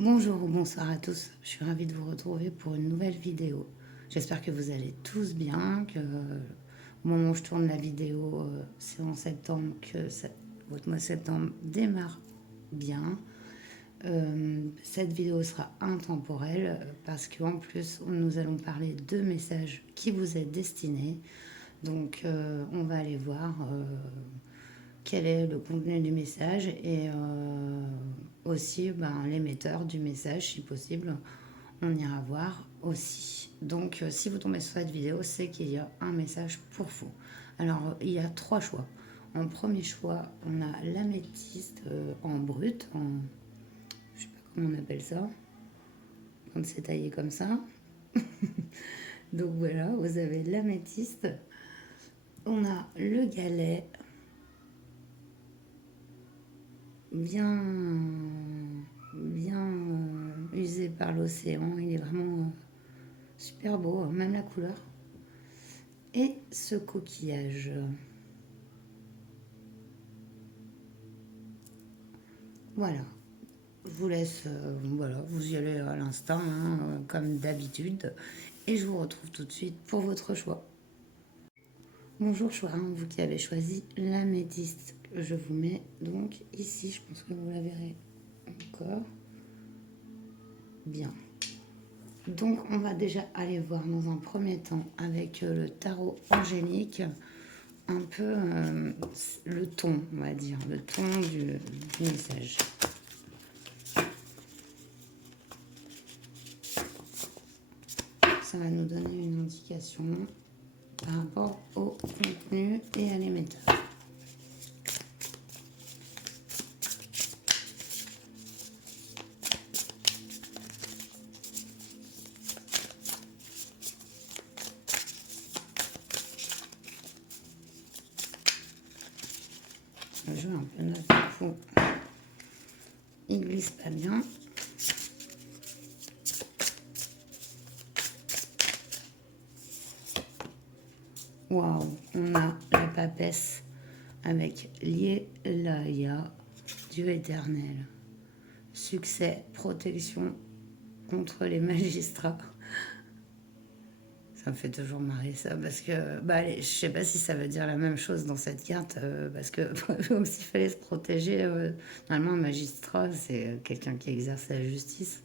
Bonjour ou bonsoir à tous, je suis ravie de vous retrouver pour une nouvelle vidéo. J'espère que vous allez tous bien, que au moment où je tourne la vidéo, c'est en septembre, que votre mois de septembre démarre bien. Cette vidéo sera intemporelle parce qu'en plus, nous allons parler de messages qui vous est destinés. Donc, on va aller voir quel est le contenu du message et aussi l'émetteur du message, si possible, on ira voir aussi. Donc, si vous tombez sur cette vidéo, c'est qu'il y a un message pour vous. Alors, il y a trois choix. En premier choix, on a l'améthyste en brut, je sais pas comment on appelle ça, quand c'est taillé comme ça. Donc voilà, vous avez l'améthyste. On a le galet, bien, bien usé par l'océan. Il est vraiment super beau, même la couleur. Et ce coquillage. Voilà. Je vous laisse, voilà, vous y allez à l'instant, hein, comme d'habitude. Et je vous retrouve tout de suite pour votre choix. Bonjour choix, hein, vous qui avez choisi l'améthyste. Je vous mets donc ici, je pense que vous la verrez encore. Bien. Donc on va déjà aller voir dans un premier temps avec le tarot angélique un peu le ton, on va dire, le ton du message. Ça va nous donner une indication par rapport au contenu et à l'émetteur. Je joue un peu de fou. Il glisse pas bien. Waouh, on a la papesse avec Lielaya, Dieu éternel. Succès, protection contre les magistrats. Ça me fait toujours marrer ça, parce que allez, je sais pas si ça veut dire la même chose dans cette carte, parce que comme s'il fallait se protéger, normalement un magistrat c'est quelqu'un qui exerce la justice.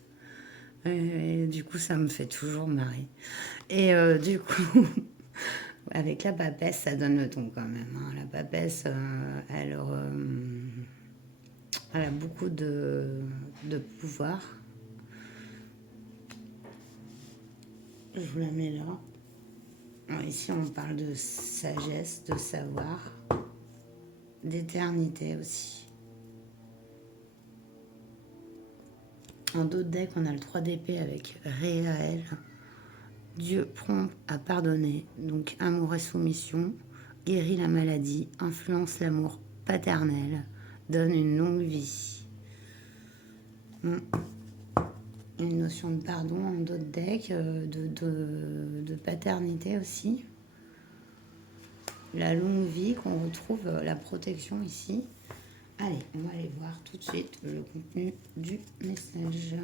Et du coup ça me fait toujours marrer. Et du coup, avec la papesse, ça donne le ton quand même, hein. La papesse, elle a beaucoup de pouvoir. Je vous la mets là. Alors, ici, on parle de sagesse, de savoir, d'éternité aussi. En dos de deck, on a le 3 d'épée avec Réaël. Dieu prompt à pardonner, donc amour et soumission, guérit la maladie, influence l'amour paternel, donne une longue vie. Une notion de pardon en dos de deck, de paternité aussi. La longue vie qu'on retrouve, la protection ici. Allez, on va aller voir tout de suite le contenu du message.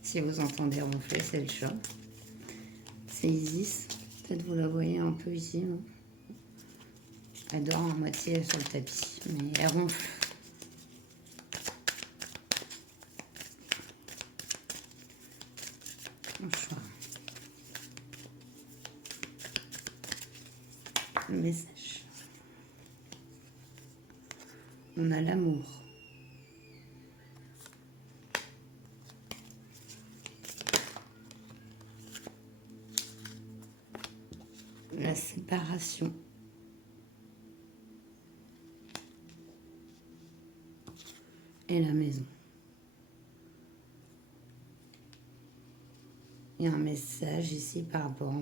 Si vous entendez ronfler, c'est le chat. C'est Isis. Peut-être vous la voyez un peu ici. Non, elle dort en moitié sur le tapis, mais elle ronfle. Le message. On a l'amour. La séparation. Et la maison. Il y a un message ici par rapport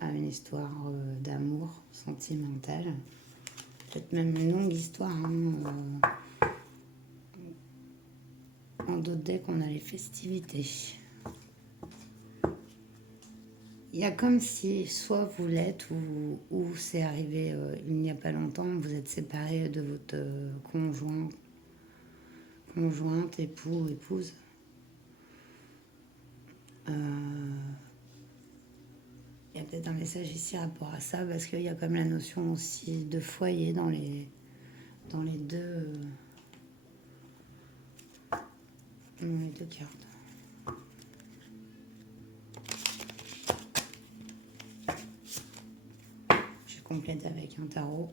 à une histoire d'amour sentimental. Peut-être même une longue histoire. Hein, en dos de deck, on a les festivités. il y a comme si soit vous l'êtes ou c'est arrivé il n'y a pas longtemps, vous êtes séparé de votre conjointe, époux, épouse. Il y a peut-être un message ici rapport à ça, parce qu'il y a comme la notion aussi de foyer dans les deux cartes. Je complète avec un tarot.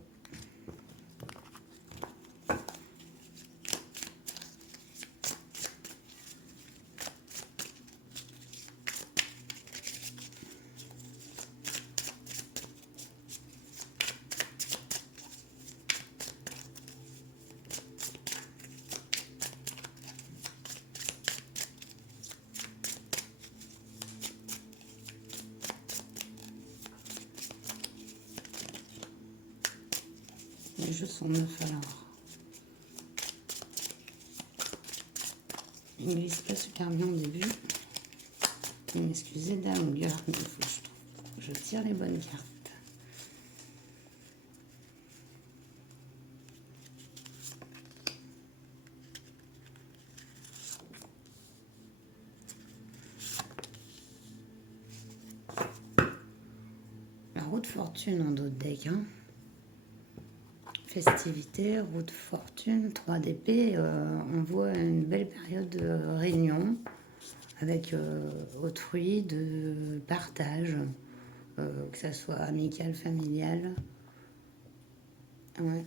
Les jeux sont neufs alors. Il ne glisse pas super bien au début. Vous m'excusez, dame, garde, mais il faut que je tire les bonnes cartes. La roue de fortune en d'autres decks, hein. Festivité, roue de fortune, 3 d'épée, on voit une belle période de réunion avec autrui, de partage, que ça soit amical, familial. Ouais.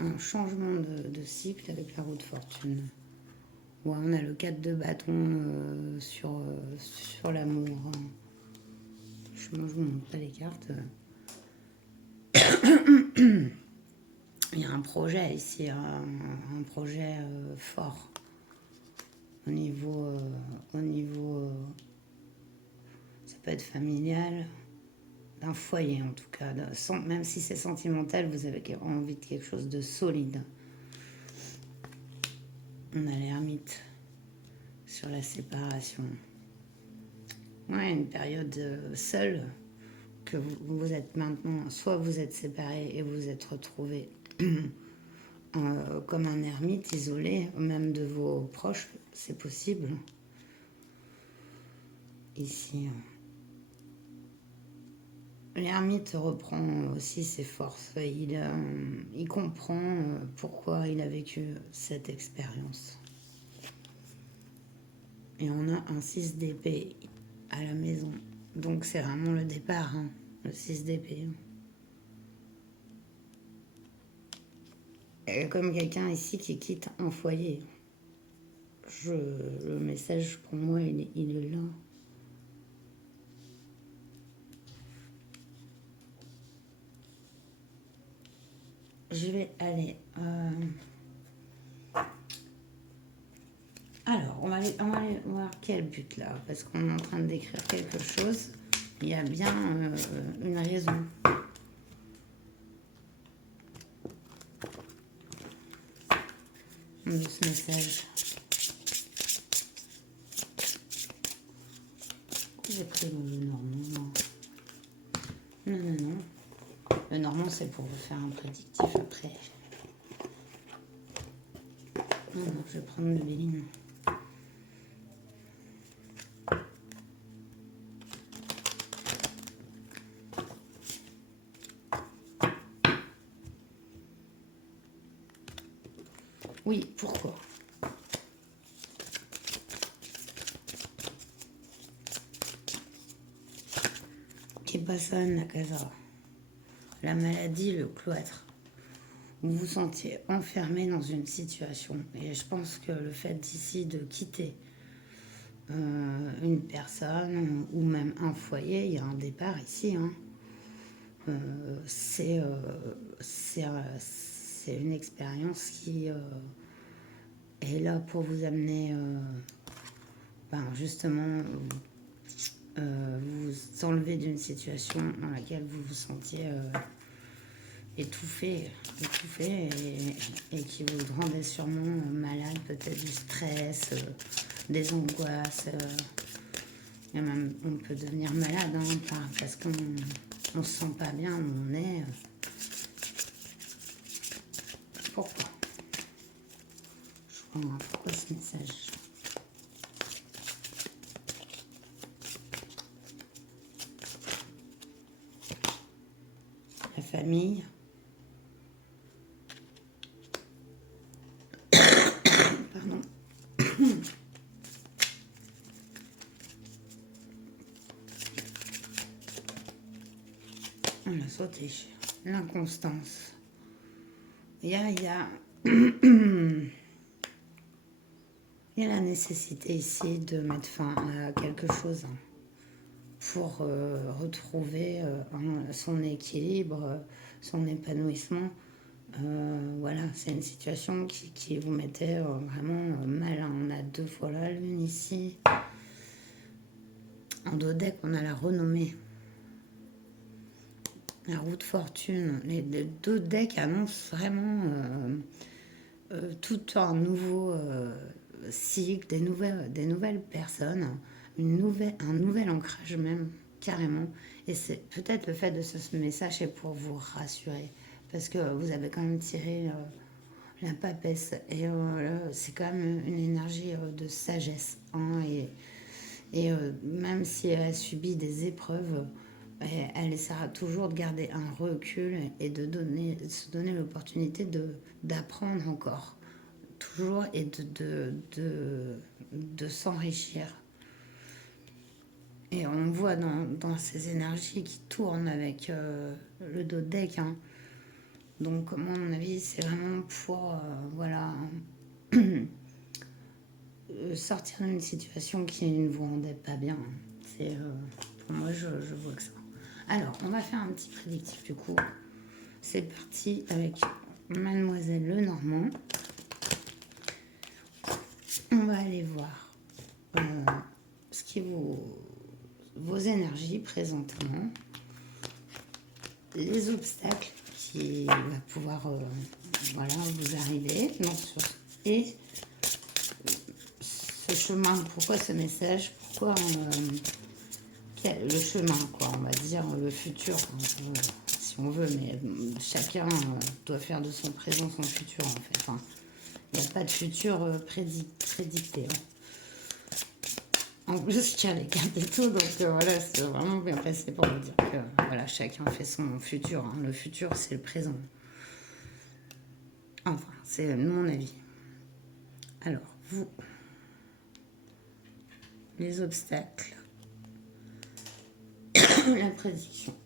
Un changement de cycle avec la roue de fortune. Ouais, on a le 4 de bâton sur l'amour. Je ne vous montre pas les cartes. Il y a un projet ici, un projet fort au niveau, ça peut être familial, d'un foyer en tout cas, même si c'est sentimental, vous avez envie de quelque chose de solide. On a l'ermite sur la séparation. Ouais, une période seule que vous êtes maintenant, soit vous êtes séparés et vous êtes retrouvés comme un ermite isolé, même de vos proches, c'est possible. Ici, l'ermite reprend aussi ses forces. Il comprend pourquoi il a vécu cette expérience. Et on a un 6 d'épée à la maison. Donc c'est vraiment le départ, hein, le 6 d'épée. Et comme quelqu'un ici qui quitte un foyer. Le message pour moi, il est là. Je vais aller... Alors, on va aller voir quel but là, parce qu'on est en train de décrire quelque chose. Il y a bien une raison. De ce message. J'ai pris le normand. Non. Le normand, c'est pour vous faire un prédictif après. Non, je vais prendre le Béline. Oui, pourquoi? Qui passonne la casa. La maladie, le cloître. Vous vous sentiez enfermé dans une situation. Et je pense que le fait d'ici de quitter une personne ou même un foyer, il y a un départ ici, hein. C'est une expérience qui est là pour vous amener justement vous enlever d'une situation dans laquelle vous vous sentiez étouffé et qui vous rendait sûrement malade, peut-être du stress, des angoisses. Et même, on peut devenir malade parce qu'on ne se sent pas bien où on est. Pourquoi? Je comprends pourquoi ce message. La famille. Pardon. On a sauté. L'inconstance. Il y a il y a la nécessité ici de mettre fin à quelque chose pour retrouver son équilibre, son épanouissement. Voilà, c'est une situation qui vous mettait vraiment mal. On a 2 fois la lune ici. En dos deck, on a la renommée. La roue de fortune. Les 2 decks annoncent vraiment tout un nouveau cycle, des nouvelles personnes, un nouvel ancrage même, carrément. Et c'est peut-être le fait de ce message est pour vous rassurer. Parce que vous avez quand même tiré la papesse. Et c'est quand même une énergie de sagesse. Et même si elle a subi des épreuves, elle essaiera toujours de garder un recul et de se donner l'opportunité d'apprendre encore. Toujours et de s'enrichir. Et on voit dans ces énergies qui tournent avec le dos de deck. Donc, à mon avis, c'est vraiment pour voilà, sortir d'une situation qui ne vous rendait pas bien. C'est, pour moi, je vois que ça. Alors, on va faire un petit prédictif du coup. C'est parti avec Mademoiselle Lenormand. On va aller voir ce qui vos énergies présentement, les obstacles qui va pouvoir voilà, vous arriver et ce chemin, pourquoi ce message, pourquoi le chemin, quoi, on va dire le futur, si on veut, mais chacun doit faire de son présent son futur en fait. Enfin, il n'y a pas de futur prédicté. En plus, je tiens les cartes et tout, donc voilà, c'est vraiment bien passé pour vous dire que voilà, chacun fait son futur. Le futur, c'est le présent. Enfin, c'est mon avis. Alors, vous, les obstacles, la prédiction,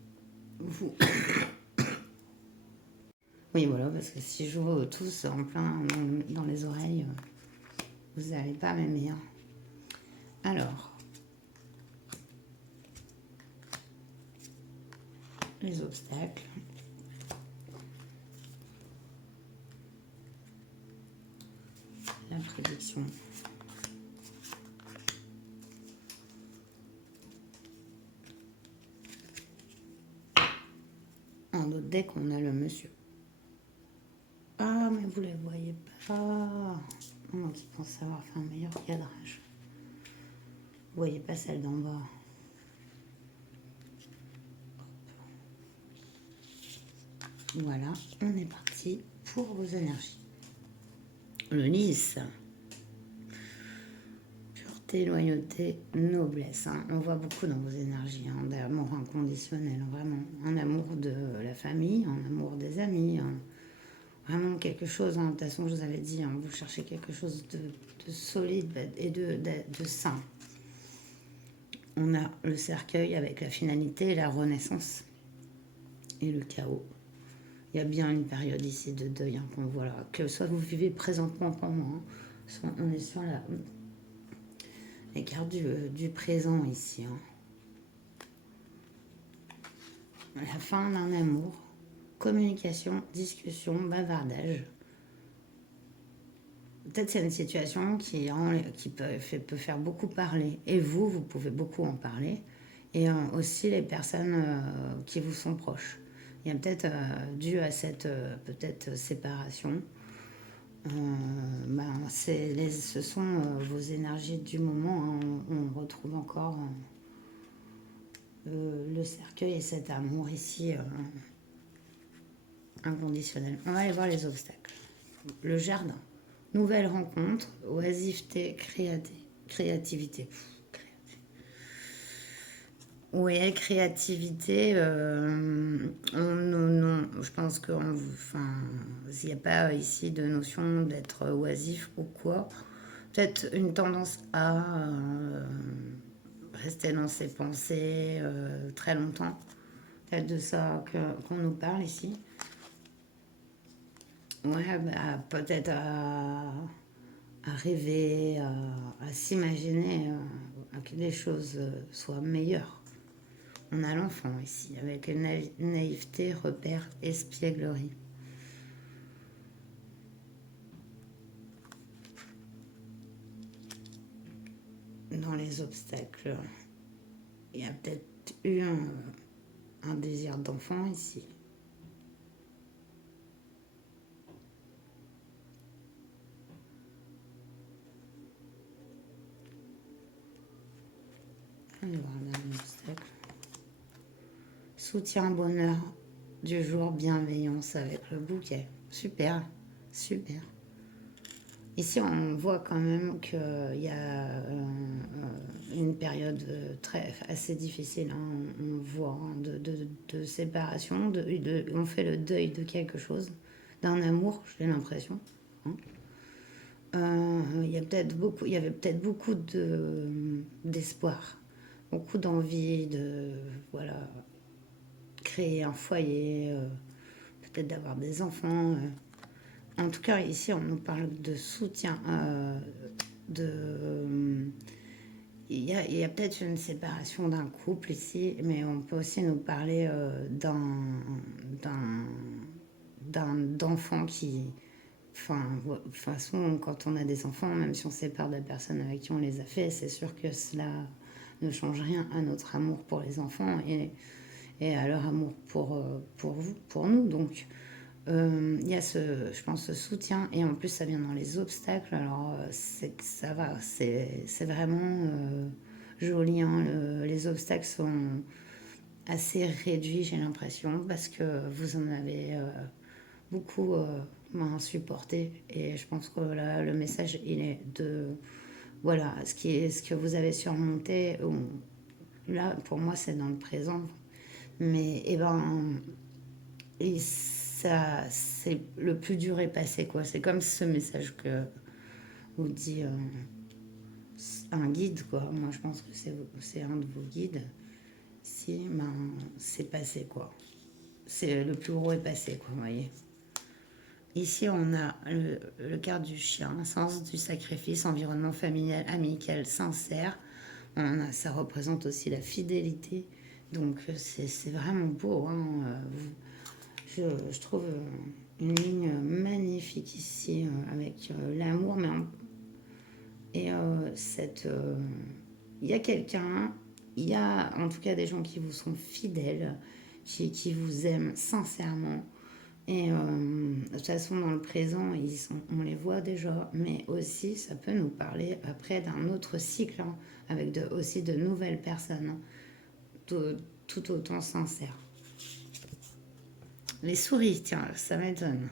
vous. Oui, voilà, parce que si je vous tous en plein dans les oreilles, vous n'allez pas m'aimer. Alors, les obstacles. La prédiction. En d'autres decks, on a le monsieur. Ah, mais vous ne les voyez pas. Moi qui pense avoir fait un meilleur cadrage. Vous voyez pas celle d'en bas. Voilà, on est parti pour vos énergies. Le lys. Pureté, loyauté, noblesse. On voit beaucoup dans vos énergies, d'amour inconditionnel, vraiment. Un amour de la famille, un amour des amis, vraiment quelque chose, de toute façon, je vous avais dit, vous cherchez quelque chose de solide et de sain. On a le cercueil avec la finalité, la renaissance et le chaos. Il y a bien une période ici de deuil qu'on voit là, que soit vous vivez présentement pour moi. On est sur les cartes du présent ici. La fin d'un amour, communication, discussion, bavardage. Peut-être c'est une situation qui peut faire beaucoup parler. Et vous pouvez beaucoup en parler. Et aussi les personnes qui vous sont proches. Il y a peut-être, dû à cette peut-être séparation, ce sont vos énergies du moment. On retrouve encore le cercueil et cet amour ici inconditionnel. On va aller voir les obstacles. Le jardin. Nouvelle rencontre, oisiveté, créativité. Oui, créativité. Je pense qu'il n'y a pas ici de notion d'être oisif ou quoi. Peut-être une tendance à rester dans ses pensées très longtemps. Peut-être de ça qu'on nous parle ici. Ouais, bah, peut-être à rêver, à s'imaginer que les choses soient meilleures. On a l'enfant ici, avec une naïveté, repère, espièglerie. Dans les obstacles, il y a peut-être eu un désir d'enfant ici. On va voir un obstacle. Soutien, bonheur du jour, bienveillance avec le bouquet. Super, super. Ici, on voit quand même qu'il y a une période assez difficile. Hein. On voit hein, de séparation. On fait le deuil de quelque chose, d'un amour, j'ai l'impression. Hein. Il y avait peut-être beaucoup d'espoir, beaucoup d'envie de voilà, créer un foyer, peut-être d'avoir des enfants. En tout cas, ici, on nous parle de soutien, il y a peut-être une séparation d'un couple ici, mais on peut aussi nous parler d'enfants qui... Enfin, de toute façon, quand on a des enfants, même si on se sépare de la personne avec qui on les a fait, c'est sûr que cela ne change rien à notre amour pour les enfants et à leur amour pour vous, pour nous. Donc, il y a je pense, ce soutien, et en plus ça vient dans les obstacles, alors ça va, c'est vraiment joli, hein. Les obstacles sont assez réduits, j'ai l'impression, parce que vous en avez beaucoup supporté, et je pense que là, le message, il est de, voilà, ce que vous avez surmonté, là, pour moi, c'est dans le présent, mais, et ça, c'est le plus dur est passé, quoi. C'est comme ce message que vous dit un guide, quoi. Moi, je pense que c'est un de vos guides. Si, ben, c'est passé, quoi. C'est le plus gros est passé, quoi, vous voyez. Ici, on a le quart du chien, sens du sacrifice, environnement familial, amical, sincère. Ça représente aussi la fidélité. Donc, c'est vraiment beau, hein. Je trouve une ligne magnifique ici avec l'amour, et il y a quelqu'un, il y a en tout cas des gens qui vous sont fidèles, qui vous aiment sincèrement. Et de toute façon, dans le présent, on les voit déjà, mais aussi ça peut nous parler après d'un autre cycle, hein, avec aussi de nouvelles personnes, hein, tout autant sincères. Les souris, tiens, ça m'étonne.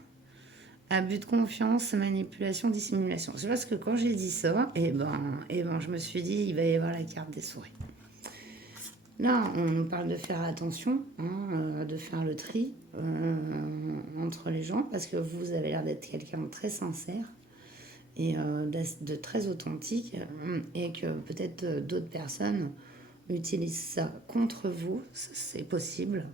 Abus de confiance, manipulation, dissimulation. C'est parce que quand j'ai dit ça, je me suis dit, il va y avoir la carte des souris. Là, on nous parle de faire attention, hein, de faire le tri entre les gens, parce que vous avez l'air d'être quelqu'un de très sincère et de très authentique, et que peut-être d'autres personnes utilisent ça contre vous, c'est possible.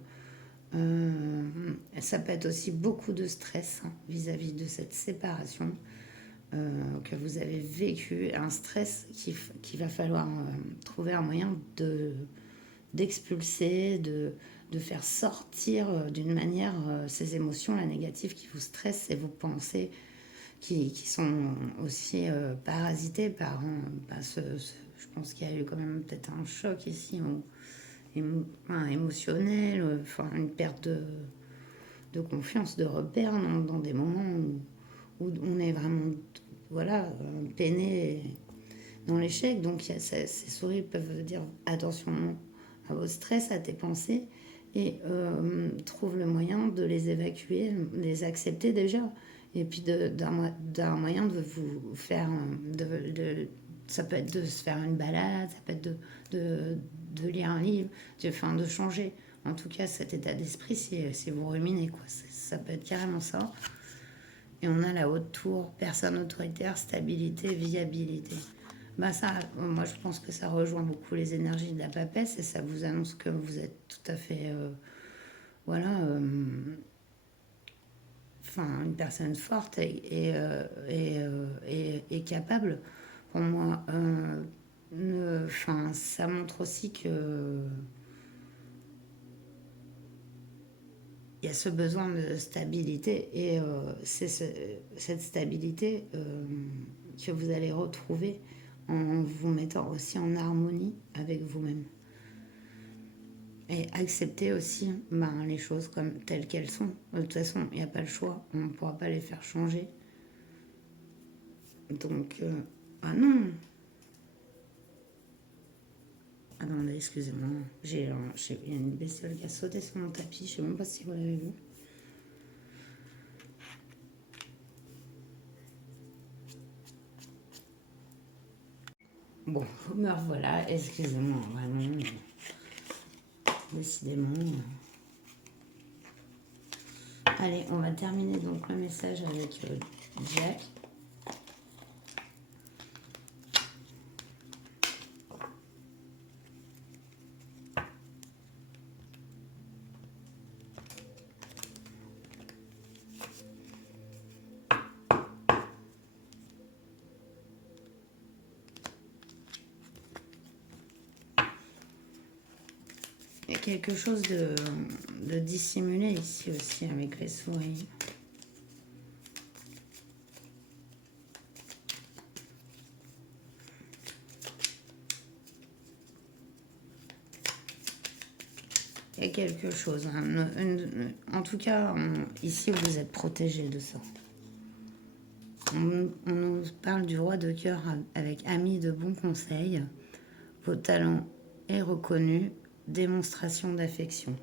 Ça peut être aussi beaucoup de stress, hein, vis-à-vis de cette séparation que vous avez vécu, un stress qu'il va falloir trouver un moyen d'expulser, de faire sortir d'une manière ces émotions, la négative qui vous stresse, et vos pensées qui sont aussi parasitées par je pense qu'il y a eu quand même peut-être un choc ici, émotionnel, une perte de confiance, de repère dans des moments où on est vraiment voilà, peiné dans l'échec. Donc ces souris peuvent dire attention, à vos stress, à tes pensées, et trouve le moyen de les évacuer, les accepter déjà, et puis d'un moyen de vous faire, ça peut être de se faire une balade, ça peut être de lire un livre, enfin de changer. En tout cas, cet état d'esprit, si vous ruminez, quoi. Ça peut être carrément ça. Et on a la haute tour, personne autoritaire, stabilité, viabilité. Bah ça, moi je pense que ça rejoint beaucoup les énergies de la papesse et ça vous annonce que vous êtes tout à fait, voilà, enfin une personne forte et capable. Pour moi, ça montre aussi que il y a ce besoin de stabilité et c'est cette stabilité que vous allez retrouver en vous mettant aussi en harmonie avec vous-même. Et accepter aussi les choses comme telles qu'elles sont. De toute façon, il n'y a pas le choix, on ne pourra pas les faire changer. Donc, ah non. Attendez, excusez-moi, il y a une bestiole qui a sauté sur mon tapis, je ne sais même pas si vous l'avez vu. Bon, me revoilà, excusez-moi, vraiment. Décidément. Allez, on va terminer donc le message avec Jack. Il y a quelque chose de dissimulé ici aussi avec les souris. Il y a quelque chose. En tout cas, ici, vous êtes protégé de ça. On nous parle du roi de cœur avec ami de bons conseils. Vos talents est reconnu. Démonstration d'affection.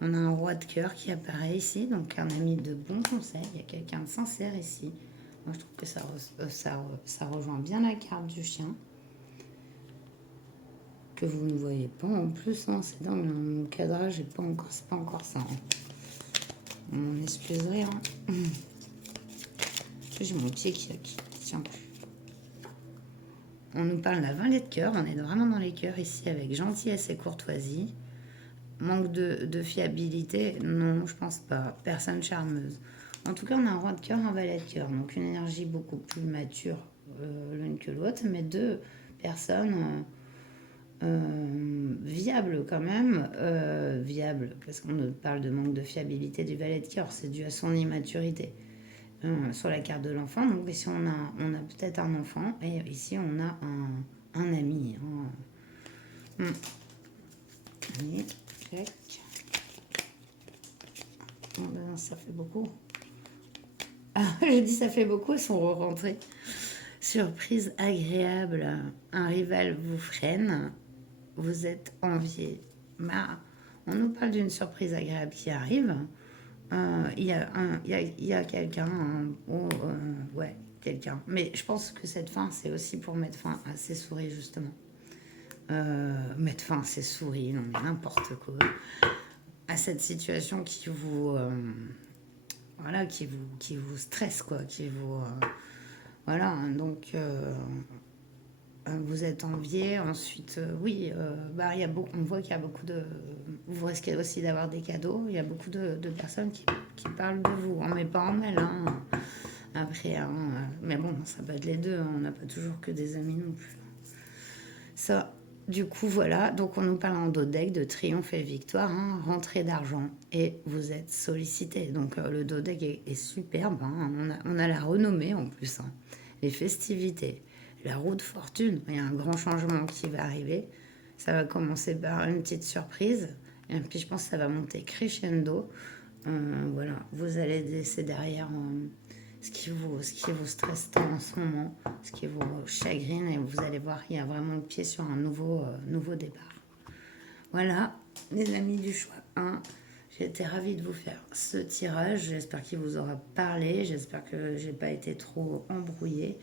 On a un roi de cœur qui apparaît ici, donc un ami de bons conseils. Il y a quelqu'un de sincère ici. Moi, je trouve que ça rejoint bien la carte du chien. Que vous ne voyez pas en plus, hein, c'est dingue, mon cadrage n'est pas encore, c'est pas encore ça. On m'excuserait. Hein. J'ai mon pied qui tient plus. On nous parle de la valet de cœur, on est vraiment dans les cœurs ici avec gentillesse et courtoisie. Manque de fiabilité, non, je pense pas. Personne charmeuse. En tout cas, on a un roi de cœur, un valet de cœur, donc une énergie beaucoup plus mature l'une que l'autre, mais deux personnes viables quand même. Viables, parce qu'on nous parle de manque de fiabilité du valet de cœur, c'est dû à son immaturité. Sur la carte de l'enfant, donc ici on a peut-être un enfant, et ici on a un ami. Allez, check. Oh, ben, ça fait beaucoup. Ah, j'ai dit ça fait beaucoup, elles sont rentrées. Surprise agréable, un rival vous freine, vous êtes envié. On nous parle d'une surprise agréable qui arrive. Il y a quelqu'un, ouais, quelqu'un. Mais je pense que cette fin, c'est aussi pour mettre fin à ces souris, justement. Mettre fin à ces souris, non mais n'importe quoi. À cette situation qui vous... voilà, qui vous stresse, quoi, qui vous... voilà, donc... vous êtes envié, ensuite, oui, y a on voit qu'il y a beaucoup de... Vous risquez aussi d'avoir des cadeaux, il y a beaucoup de personnes qui parlent de vous, mais pas en mal, hein. Après, hein, mais bon, ça peut être les deux, hein, on n'a pas toujours que des amis non plus. Ça, du coup, voilà, donc on nous parle en dos de deck de triomphe et victoire, hein, rentrée d'argent, et vous êtes sollicité. Donc le dos deck est superbe, hein, on a la renommée en plus, hein, les festivités. La roue de fortune, il y a un grand changement qui va arriver. Ça va commencer par une petite surprise. Et puis je pense que ça va monter crescendo. Voilà, vous allez laisser derrière ce qui vous stresse tant en ce moment, ce qui vous chagrine. Et vous allez voir, il y a vraiment le pied sur un nouveau départ. Voilà, les amis du choix 1. J'ai été ravie de vous faire ce tirage. J'espère qu'il vous aura parlé. J'espère que j'ai pas été trop embrouillée.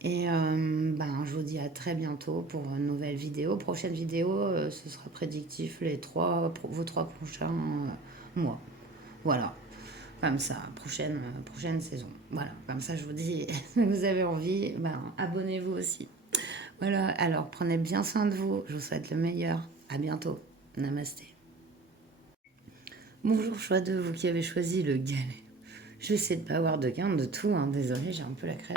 Et je vous dis à très bientôt pour une nouvelle vidéo. Prochaine vidéo, ce sera prédictif vos 3 prochains mois. Voilà. Comme ça, prochaine saison. Voilà, comme ça je vous dis, si vous avez envie, abonnez-vous aussi. Voilà, alors prenez bien soin de vous. Je vous souhaite le meilleur. À bientôt. Namasté. Bonjour choix de vous qui avez choisi le galet. Je vais essayer de pas avoir de gain de tout, hein. Désolée, j'ai un peu la crève.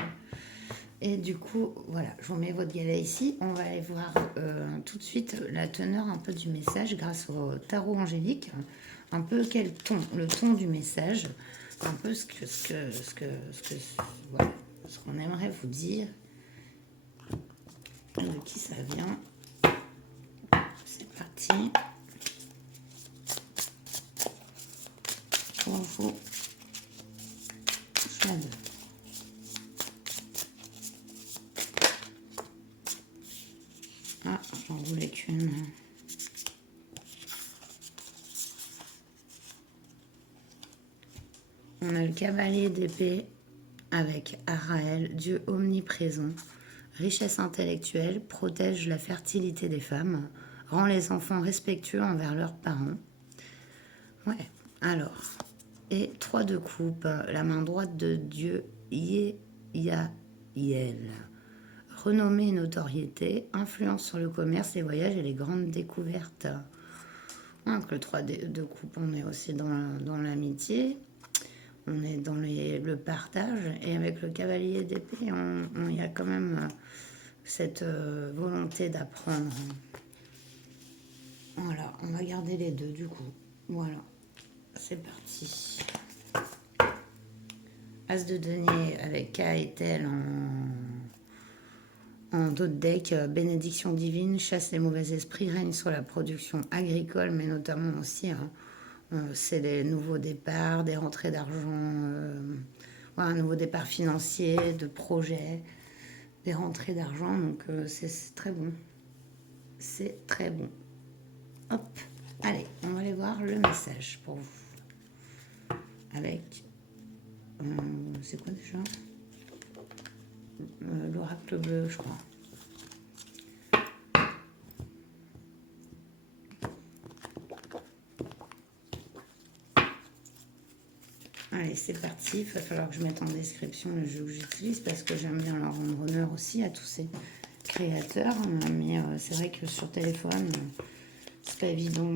Et du coup, voilà, je vous mets votre galet ici. On va aller voir tout de suite la teneur un peu du message grâce au tarot angélique. Un peu le ton du message, un peu voilà, ce qu'on aimerait vous dire, de qui ça vient. C'est parti. Pour vous, choix de. Ah, j'en voulais qu'une. On a le cavalier d'épée avec Araël, Dieu omniprésent. Richesse intellectuelle, protège la fertilité des femmes, rend les enfants respectueux envers leurs parents. Ouais, alors. Et 3 de coupe, la main droite de Dieu, Yael. Renommée et notoriété, influence sur le commerce, les voyages et les grandes découvertes. Donc le 3 de coupe, on est aussi dans l'amitié, on est dans le partage, et avec le cavalier d'épée, il y a quand même cette volonté d'apprendre. Voilà, on va garder les 2 du coup. Voilà, c'est parti. As de denier avec K et tel en d'autres decks, bénédiction divine, chasse les mauvais esprits, règne sur la production agricole, mais notamment aussi, c'est des nouveaux départs, des rentrées d'argent, un nouveau départ financier, de projets, des rentrées d'argent, donc c'est très bon. C'est très bon. Hop, allez, on va aller voir le message pour vous. Avec, c'est quoi déjà l'oracle bleu, je crois. Allez, c'est parti. Il va falloir que je mette en description le jeu que j'utilise parce que j'aime bien leur rendre honneur aussi à tous ces créateurs. Mais c'est vrai que sur téléphone, c'est pas évident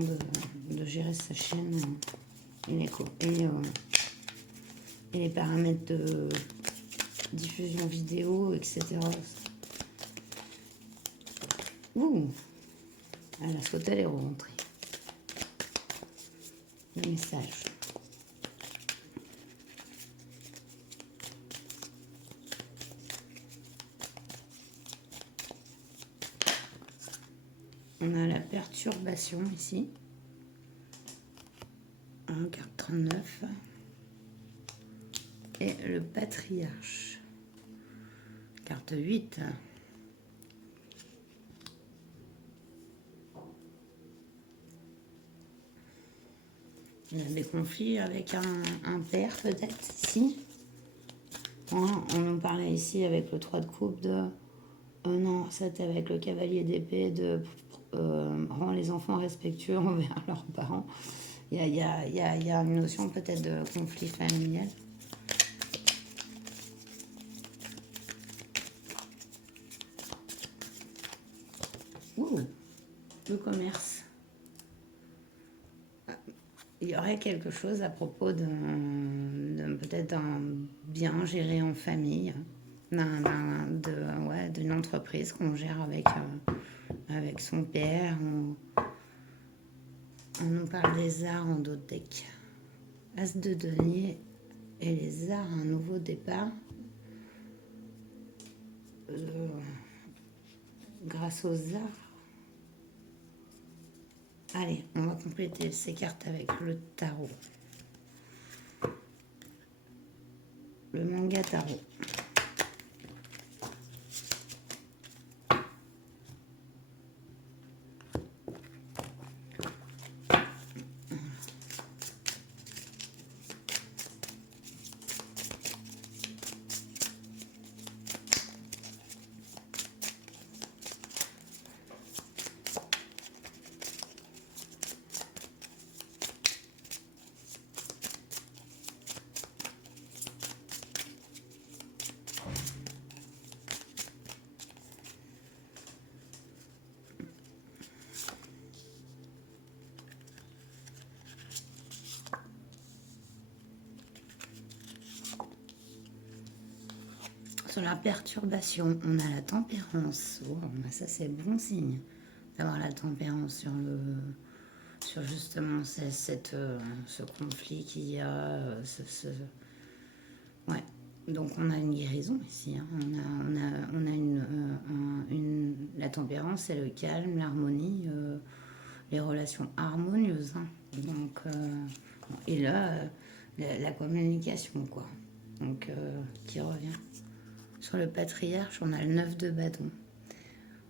de gérer sa chaîne et les paramètres de diffusion vidéo, etc. Ouh, elle a sauté, elle est rentrée. Le message. On a la perturbation ici. Carte 39. Et le patriarche. Carte 8. Il y a des conflits avec un père peut-être ici. Voilà, on nous parlait ici avec le 3 de coupe de... non, c'était avec le cavalier d'épée de rend les enfants respectueux envers leurs parents. Il y a une notion peut-être de conflit familial. Ouh, le commerce. Il y aurait quelque chose à propos de peut-être un bien géré en famille, d'une entreprise qu'on gère avec son père. On nous parle des arts en d'autres decks. As de denier et les arts, un nouveau départ. Grâce aux arts. Allez, on va compléter ces cartes avec le tarot. Le manga tarot. Sur la perturbation, on a la tempérance. Oh, ça, c'est bon signe d'avoir la tempérance sur justement ce conflit qu'il y a. Ouais. Donc, on a une guérison ici. Hein. On a la tempérance, c'est le calme, l'harmonie, les relations harmonieuses. Hein. Donc, et là, la communication, quoi. Donc, qui revient. Sur le patriarche, on a le 9 de bâton.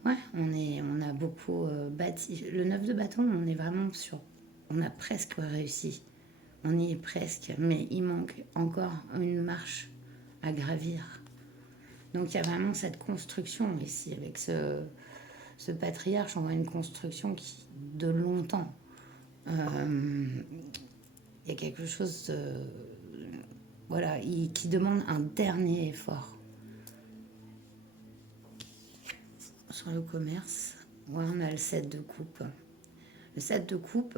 Ouais, on a beaucoup bâti. Le 9 de bâton, on est vraiment sur... On a presque réussi. On y est presque, mais il manque encore une marche à gravir. Donc il y a vraiment cette construction ici, avec ce patriarche, on voit une construction qui, de longtemps. Il y a quelque chose voilà, qui demande un dernier effort. Sur le commerce, ouais, on a le 7 de coupe. Le 7 de coupe,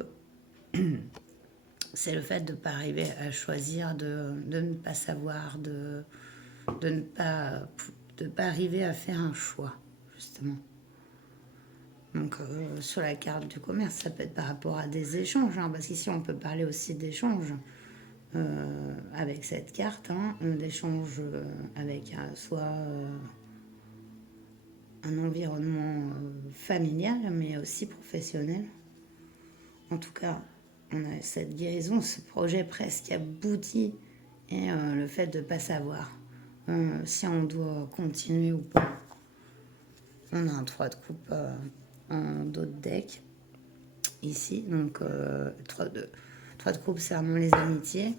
c'est le fait de ne pas arriver à choisir, de ne pas savoir, de ne pas arriver à faire un choix, justement. Donc, sur la carte du commerce, ça peut être par rapport à des échanges, hein, parce qu'ici, on peut parler aussi d'échanges avec cette carte, hein, d'échanges avec soit un environnement familial, mais aussi professionnel. En tout cas, on a cette guérison, ce projet presque abouti, et le fait de ne pas savoir si on doit continuer ou pas. On a un 3 de coupe en dos de deck, ici. Donc, 3 de coupe, c'est vraiment les amitiés.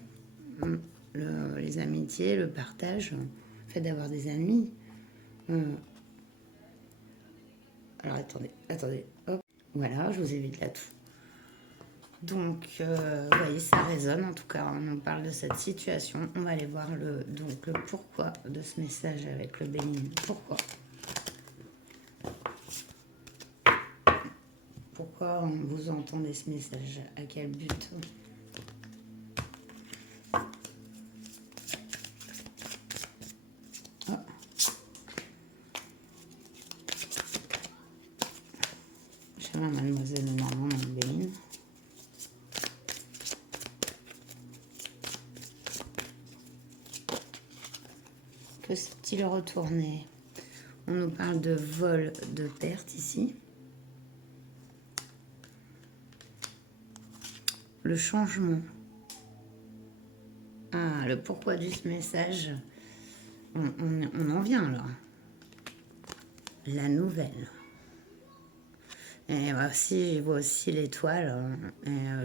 Les amitiés, le partage, le fait d'avoir des amis. Alors, attendez, hop. Voilà, je vous évite là tout. Donc, vous voyez, ça résonne. En tout cas, on en parle de cette situation. On va aller voir le pourquoi de ce message avec le Béline. Pourquoi vous entendez ce message? À quel but? Oh. J'ai ma mademoiselle Normand dans le Béline. Que s'est-il retourné? On nous parle de vol, de perte ici. Le changement. Ah, le pourquoi de ce message. On en vient là. La nouvelle. Et aussi, j'y vois aussi l'étoile.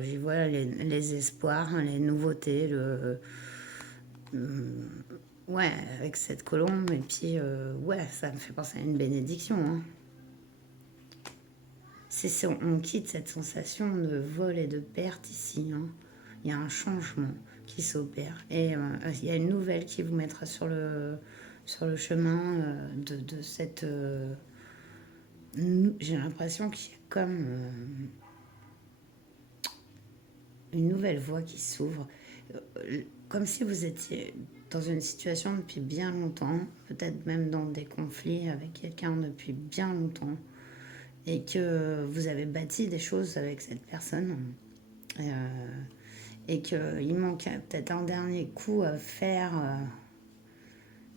J'y vois les espoirs, les nouveautés, ouais, avec cette colombe. Et puis, ouais, ça me fait penser à une bénédiction. Hein. On quitte cette sensation de vol et de perte ici. Hein. Il y a un changement qui s'opère. Et il y a une nouvelle qui vous mettra sur le chemin de cette... j'ai l'impression qu'il y a comme une nouvelle voie qui s'ouvre. Comme si vous étiez dans une situation depuis bien longtemps, peut-être même dans des conflits avec quelqu'un depuis bien longtemps, et que vous avez bâti des choses avec cette personne, et qu'il manque peut-être un dernier coup à faire,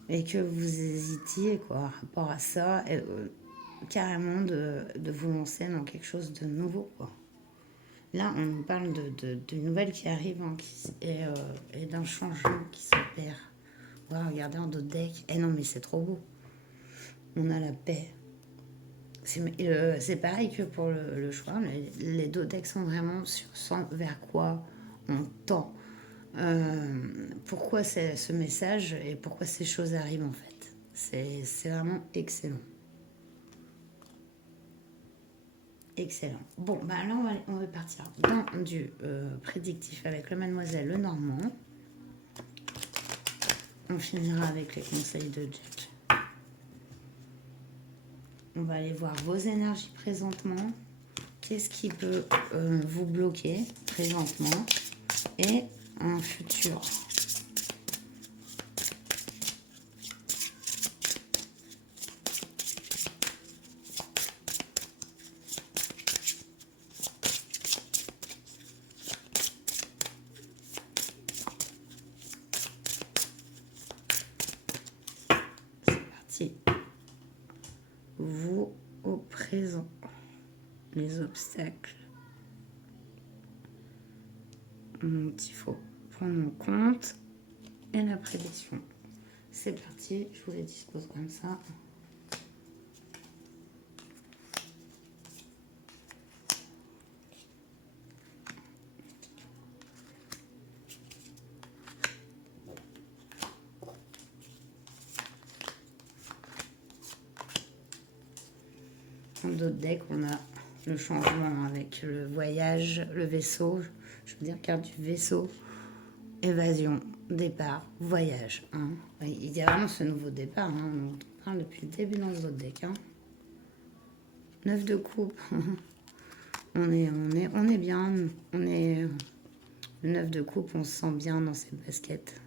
et que vous hésitiez quoi, par rapport à ça, et, carrément de vous lancer dans quelque chose de nouveau, quoi. Là, on nous parle d'une nouvelle qui arrive, hein, et d'un changement qui s'opère. Voilà, regardez en dos de deck. Eh non, mais c'est trop beau. On a la paix. C'est pareil que pour le choix. Les deux decks sont vraiment sur vers quoi on tend. Pourquoi c'est ce message et pourquoi ces choses arrivent, en fait. C'est vraiment excellent. Excellent. Bon, bah là, on va partir dans du prédictif avec le Mademoiselle Le Normand. On finira avec les conseils de Jack. On va aller voir vos énergies présentement. Qu'est-ce qui peut vous bloquer présentement et un futur. les obstacles dont il faut prendre en compte et la prédiction. C'est parti, je vous les dispose comme ça. Dans d'autres decks, on a le changement avec le voyage, le vaisseau, je veux dire carte du vaisseau, évasion, départ, voyage. Hein. Il y a vraiment ce nouveau départ, hein, on parle depuis le début dans les autres decks. Hein. 9 de coupe, on est bien, le 9 de coupe, on se sent bien dans ses baskets.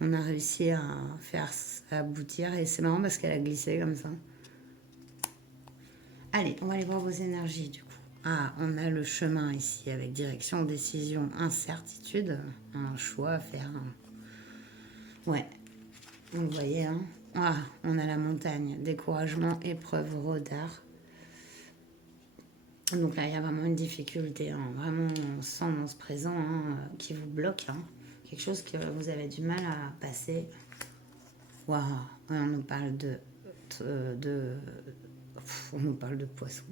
On a réussi à faire aboutir et c'est marrant parce qu'elle a glissé comme ça. Allez, on va aller voir vos énergies du coup. Ah, on a le chemin ici avec direction, décision, incertitude, un choix à faire. Ouais, vous le voyez, hein. Ah, on a la montagne, découragement, épreuve, rodard. Donc là, il y a vraiment une difficulté, hein. Vraiment, on sent dans ce présent qui vous bloque, hein. Quelque chose que vous avez du mal à passer. Waouh, ouais, on nous parle on nous parle de poissons.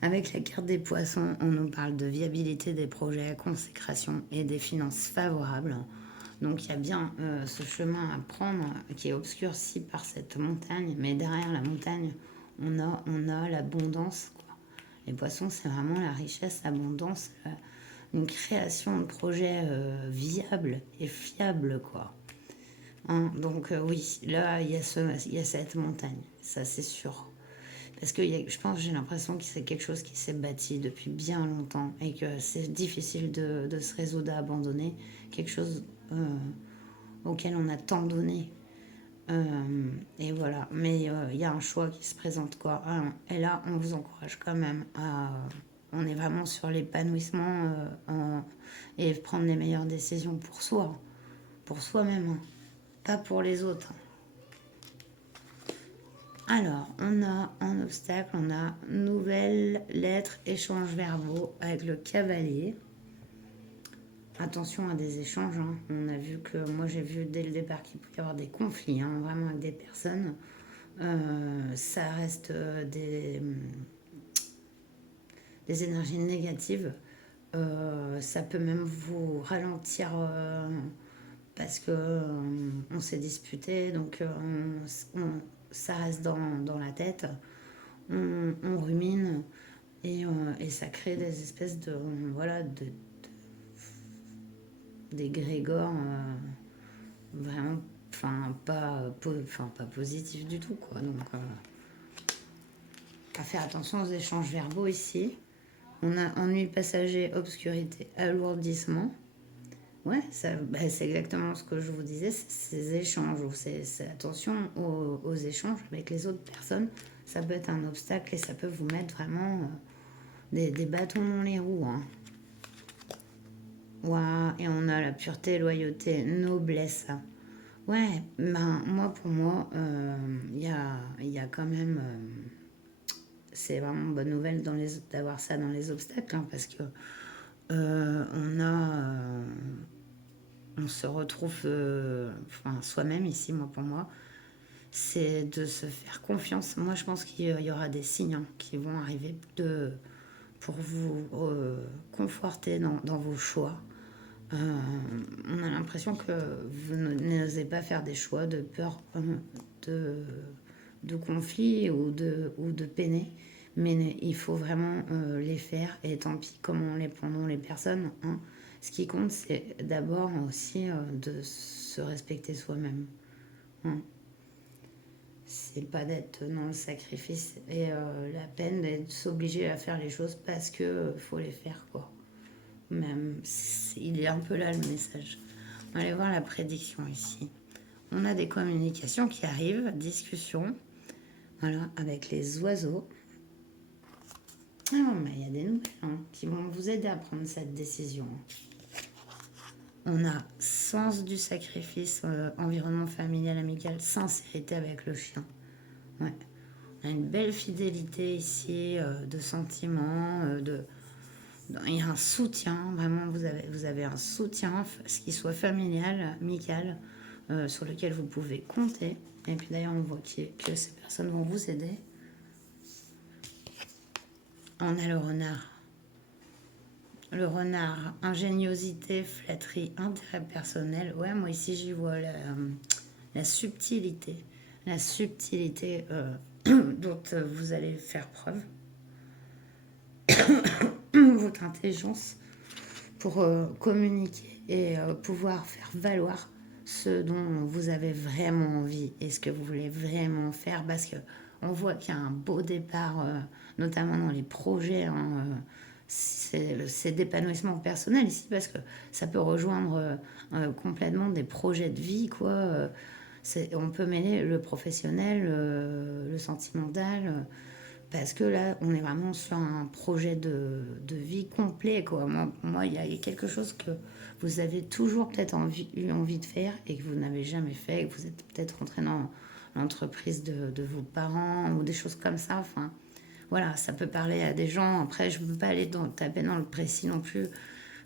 Avec la carte des poissons, on nous parle de viabilité des projets, consécration et des finances favorables. Donc il y a bien ce chemin à prendre qui est obscurci par cette montagne, mais derrière la montagne, on a l'abondance. Les poissons, c'est vraiment la richesse, l'abondance, une création de projets viables et fiables, quoi. Hein, donc oui, là, il y a cette montagne, ça c'est sûr. Parce que je pense, j'ai l'impression que c'est quelque chose qui s'est bâti depuis bien longtemps et que c'est difficile de se résoudre à abandonner quelque chose auquel on a tant donné. Et voilà, mais il y a un choix qui se présente, quoi. Et là, on vous encourage quand même à... on est vraiment sur l'épanouissement et prendre les meilleures décisions pour soi-même, hein, pas pour les autres. Alors, on a un obstacle, on a nouvelles lettres, échanges verbaux avec le cavalier. Attention à des échanges. Hein. On a vu que, moi j'ai vu dès le départ qu'il peut y avoir des conflits, hein, vraiment avec des personnes. Ça reste des énergies négatives. Ça peut même vous ralentir parce que on s'est disputé, donc ça reste dans la tête. On rumine et ça crée des espèces de voilà d'égrégores vraiment pas positif du tout, quoi. Donc à faire attention aux échanges verbaux ici. On a ennui passager, obscurité, alourdissement. Ouais, c'est exactement ce que je vous disais, ces échanges, c'est attention aux échanges avec les autres personnes. Ça peut être un obstacle et ça peut vous mettre vraiment des bâtons dans les roues. Hein. Wow, et on a la pureté, loyauté, noblesse. Ouais, ben pour moi, il y a quand même... c'est vraiment une bonne nouvelle d'avoir ça dans les obstacles, hein, parce que on se retrouve soi-même ici, pour moi, c'est de se faire confiance. Moi, je pense qu'il y aura des signes, hein, qui vont arriver pour vous conforter dans vos choix. On a l'impression que vous n'osez pas faire des choix de peur de conflit ou de peiner, mais il faut vraiment les faire, et tant pis comment les prendront les personnes. Hein. Ce qui compte, c'est d'abord aussi de se respecter soi-même. Hein. C'est pas d'être dans le sacrifice et la peine d'être s'obliger à faire les choses parce que faut les faire, quoi. Même il est un peu là le message. On va aller voir la prédiction ici. On a des communications qui arrivent, discussions, voilà, avec les oiseaux. Ah, mais il y a des nouvelles, hein, qui vont vous aider à prendre cette décision. On a sens du sacrifice, environnement familial, amical, sincérité avec le chien. Ouais. Il y a une belle fidélité ici, de sentiments, il y a un soutien, vraiment, vous avez un soutien, ce qui soit familial, amical, sur lequel vous pouvez compter. Et puis d'ailleurs, on voit que ces personnes vont vous aider. On a le renard. Le renard, ingéniosité, flatterie, intérêt personnel. Ouais, moi ici, j'y vois la subtilité. La subtilité dont vous allez faire preuve. Votre intelligence pour communiquer et pouvoir faire valoir ce dont vous avez vraiment envie et ce que vous voulez vraiment faire, parce que on voit qu'il y a un beau départ, notamment dans les projets, hein, c'est d'épanouissement personnel ici, parce que ça peut rejoindre complètement des projets de vie, quoi. On peut mêler le professionnel, le sentimental, parce que là, on est vraiment sur un projet de vie complet, quoi. Moi, il y a quelque chose que vous avez toujours peut-être eu envie de faire et que vous n'avez jamais fait, et que vous êtes peut-être rentré dans l'entreprise de vos parents ou des choses comme ça. Enfin, voilà, ça peut parler à des gens. Après, je ne peux pas aller taper dans le précis non plus.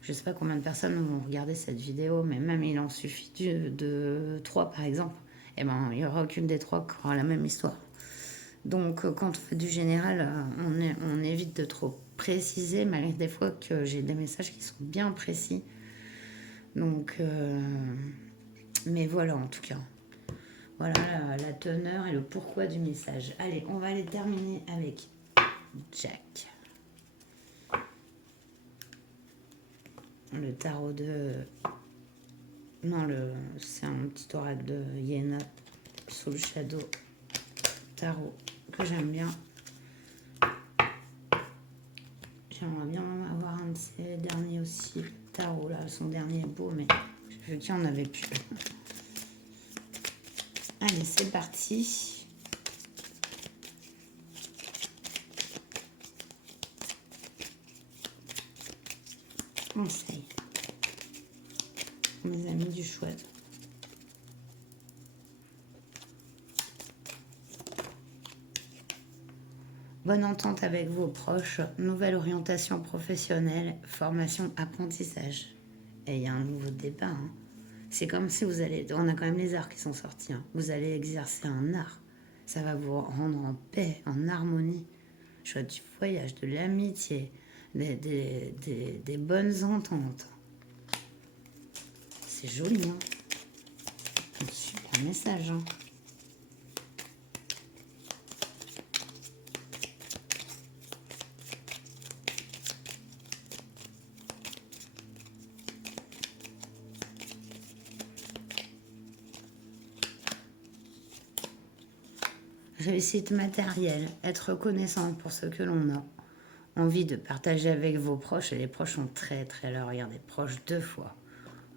Je ne sais pas combien de personnes vont regarder cette vidéo, mais même il en suffit de 3, par exemple. Eh ben, il n'y aura aucune des 3 qui aura la même histoire. Donc, quand on fait du général, on évite de trop préciser, malgré des fois que j'ai des messages qui sont bien précis. Donc, mais voilà, en tout cas. Voilà la teneur et le pourquoi du message. Allez, on va aller terminer avec Jack. Le tarot de... Non, c'est un petit oracle de Yéna Soul Shadow tarot que j'aime bien. J'aimerais bien avoir un de ces derniers aussi. Tarot, là, son dernier est beau, mais j'ai vu qu'il n'y en avait plus. Allez, c'est parti. Conseil. Mes amis du chouette. Bonne entente avec vos proches, nouvelle orientation professionnelle, formation, apprentissage. Et il y a un nouveau débat. Hein. C'est comme si vous allez... On a quand même les arts qui sont sortis. Hein. Vous allez exercer un art. Ça va vous rendre en paix, en harmonie. Choix du voyage, de l'amitié, des bonnes ententes. C'est joli, hein. Un super message, hein. Réussite matérielle, être reconnaissant pour ce que l'on a. Envie de partager avec vos proches, et les proches sont très très là. Regardez, proches 2 fois.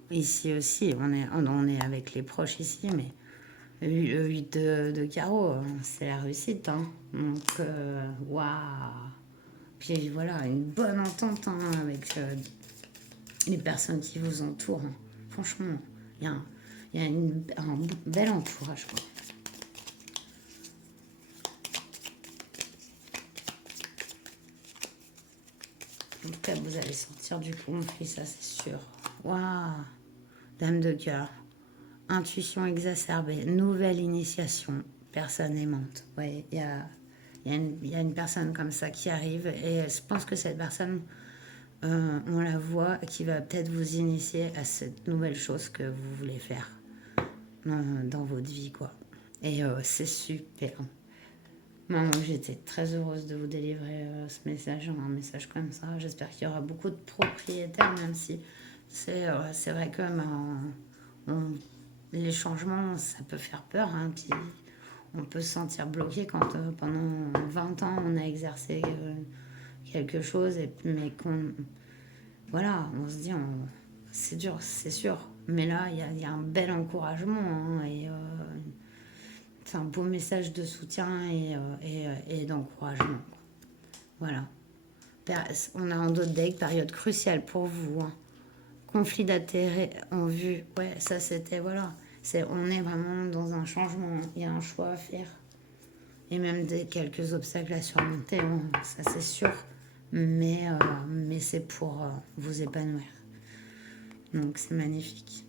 Ici aussi, on est avec les proches ici, mais le 8 de carreau, c'est la réussite. Hein. Donc, waouh. Puis voilà, une bonne entente hein, avec les personnes qui vous entourent. Hein. Franchement, il y a un bel entourage. Quoi. En tout cas, vous allez sortir du conflit, ça c'est sûr. Waouh. Dame de cœur. Intuition exacerbée. Nouvelle initiation. Personne aimante. Oui, il y a une personne comme ça qui arrive et je pense que cette personne, on la voit, qui va peut-être vous initier à cette nouvelle chose que vous voulez faire dans votre vie, quoi. Et c'est super. Moi, j'étais très heureuse de vous délivrer ce message, un message comme ça. J'espère qu'il y aura beaucoup de propriétaires, même si c'est vrai que les changements, ça peut faire peur. Hein, puis on peut se sentir bloqué quand pendant 20 ans, on a exercé quelque chose, mais qu'on... Voilà, on se dit, c'est dur, c'est sûr. Mais là, il y a un bel encouragement hein, et... c'est un beau message de soutien et d'encouragement. Voilà. On a en d'autres decks, période cruciale pour vous. Hein. Conflit d'intérêt en vue. Ouais, ça c'était, voilà. On est vraiment dans un changement. Il y a un choix à faire. Et même quelques obstacles à surmonter, bon, ça c'est sûr. Mais c'est pour vous épanouir. Donc c'est magnifique.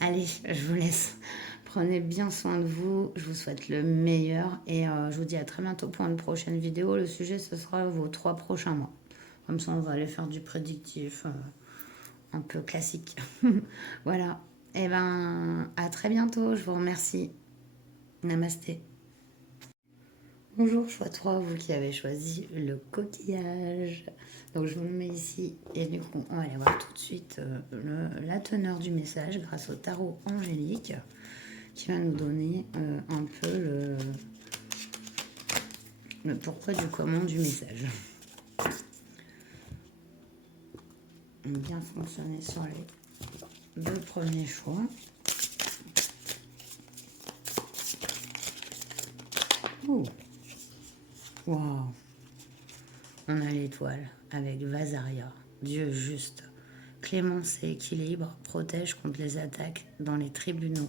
Allez, je vous laisse. Prenez bien soin de vous. Je vous souhaite le meilleur. Et je vous dis à très bientôt pour une prochaine vidéo. Le sujet, ce sera vos 3 prochains mois. Comme ça, on va aller faire du prédictif un peu classique. Voilà. Et ben, à très bientôt. Je vous remercie. Namasté. Bonjour, choix 3, vous qui avez choisi le coquillage. Donc je vous le mets ici et du coup on va aller voir tout de suite la teneur du message grâce au tarot angélique qui va nous donner un peu le pourquoi du comment du message. On a bien fonctionné sur les 2 premiers choix. Oh. Wow. On a l'étoile avec Vasaria, Dieu juste. Clémence et équilibre protège contre les attaques dans les tribunaux.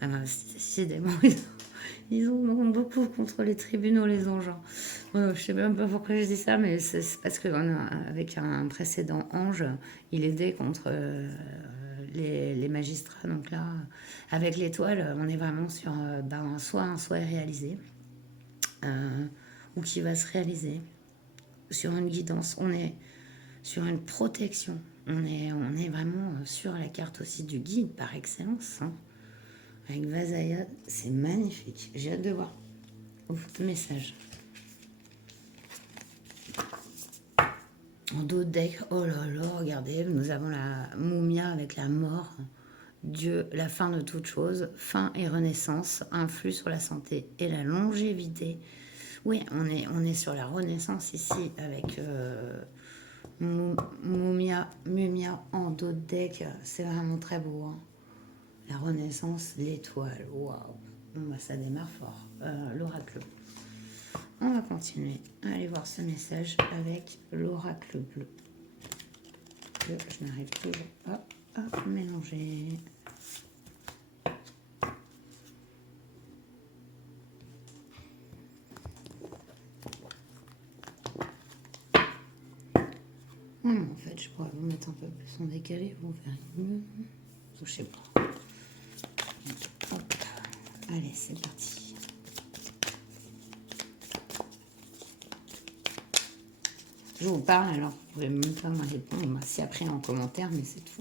Ah ben, décidément, ils en ont beaucoup contre les tribunaux, les anges. Je ne sais même pas pourquoi je dis ça, mais c'est parce qu'avec un précédent ange, il aidait contre les magistrats. Donc là, avec l'étoile, on est vraiment sur soit un souhait réalisé, ou qui va se réaliser, sur une guidance. On est sur une protection. On est vraiment sur la carte aussi du guide par excellence. Avec Vasaria, c'est magnifique. J'ai hâte de voir votre message. En dos de deck, oh là là, regardez, nous avons la Mumia avec la mort. Dieu, la fin de toute chose, fin et renaissance, influe sur la santé et la longévité. Oui, on est sur la renaissance ici avec Mumia en dos de deck. C'est vraiment très beau. La renaissance, l'étoile, waouh. Bon, bah, ça démarre fort. L'oracle. On va continuer à aller voir ce message avec l'oracle bleu. Je n'arrive toujours pas à mélanger. En fait, je pourrais vous mettre un peu plus en décalé, vous verrez mieux. Je sais pas. Hop. Allez, c'est parti. Je vous parle, alors vous pouvez même pas me répondre si après en commentaire, mais c'est tout.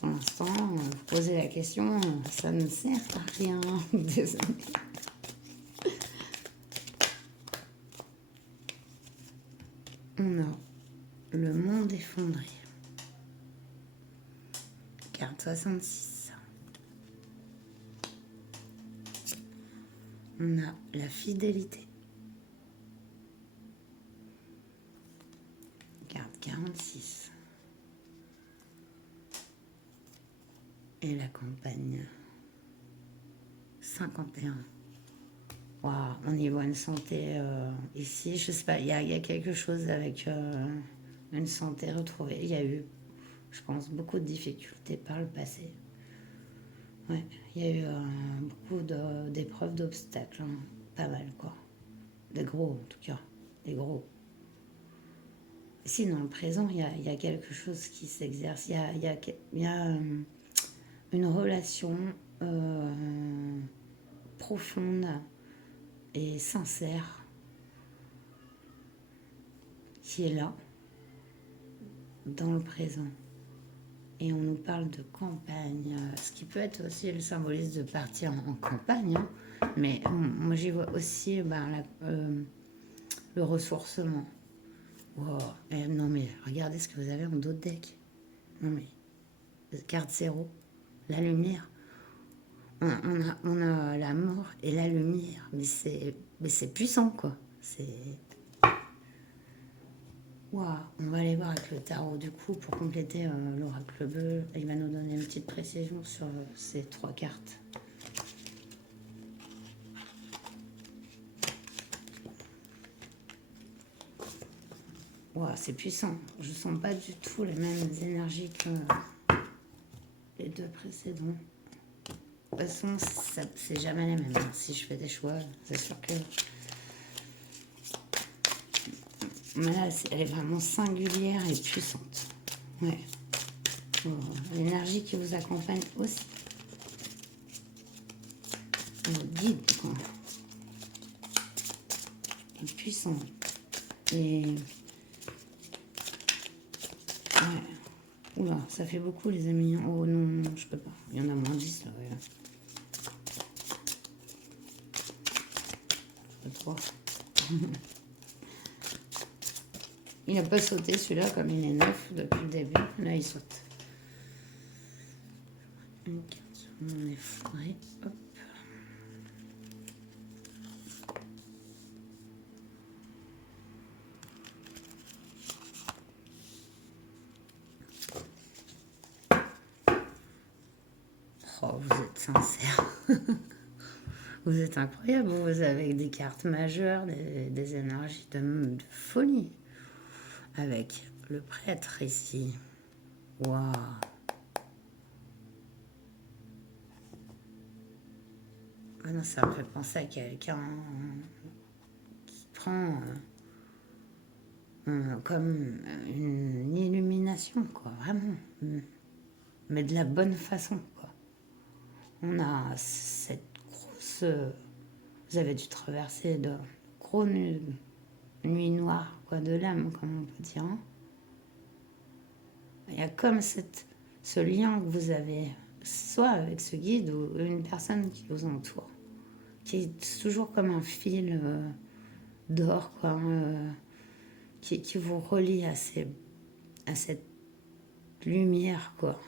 Pour l'instant, vous posez la question, ça ne sert à rien. Désolée. On a le monde effondré. Carte 66. On a la fidélité. Carte 46. Et la campagne 51. Waouh, on y voit une santé ici. Je sais pas, il y a quelque chose avec une santé retrouvée. Il y a eu, je pense, beaucoup de difficultés par le passé. Ouais, il y a eu beaucoup d'épreuves, d'obstacles. Pas mal, quoi. Des gros, en tout cas. Des gros. Si, dans le présent, il y a quelque chose qui s'exerce. Il y a une relation profonde et sincère qui est là, dans le présent. Et on nous parle de campagne, ce qui peut être aussi le symbolisme de partir en campagne. Mais moi, j'y vois aussi le ressourcement. Wow. Non, mais regardez ce que vous avez en dos de deck. Non, mais carte 0, la lumière. On a la mort et la lumière. Mais c'est puissant, quoi. C'est... Wow. On va aller voir avec le tarot, du coup, pour compléter l'oracle bleu. Il va nous donner une petite précision sur ces 3 cartes. Wow, c'est puissant. Je ne sens pas du tout les mêmes énergies que les 2 précédents. toute façon, c'est jamais les mêmes. Si je fais des choix, c'est sûr que... Mais là, elle est vraiment singulière et puissante. Ouais. L'énergie qui vous accompagne aussi. Le guide, quoi. Et puissant. Et... Ouais. Oula, ça fait beaucoup les amis. Oh non, non, je peux pas. Il y en a moins 10 là. Ouais. Pas trop. Il n'a pas sauté celui-là comme il est neuf depuis le début. Là, il saute. Une carte sur mon effraie. Hop. Oh, vous êtes sincère. Vous êtes incroyable. Vous avez des cartes majeures, des énergies de folie. Avec le prêtre ici. Waouh. Ah non, ça me fait penser à quelqu'un qui prend comme une illumination, quoi, vraiment. Mais de la bonne façon, quoi. On a cette grosse... vous avez dû traverser de gros nuits noires, quoi, de l'âme, comme on peut dire. Hein. Il y a comme ce lien que vous avez, soit avec ce guide ou une personne qui vous entoure, qui est toujours comme un fil d'or, quoi, qui vous relie à cette lumière, quoi.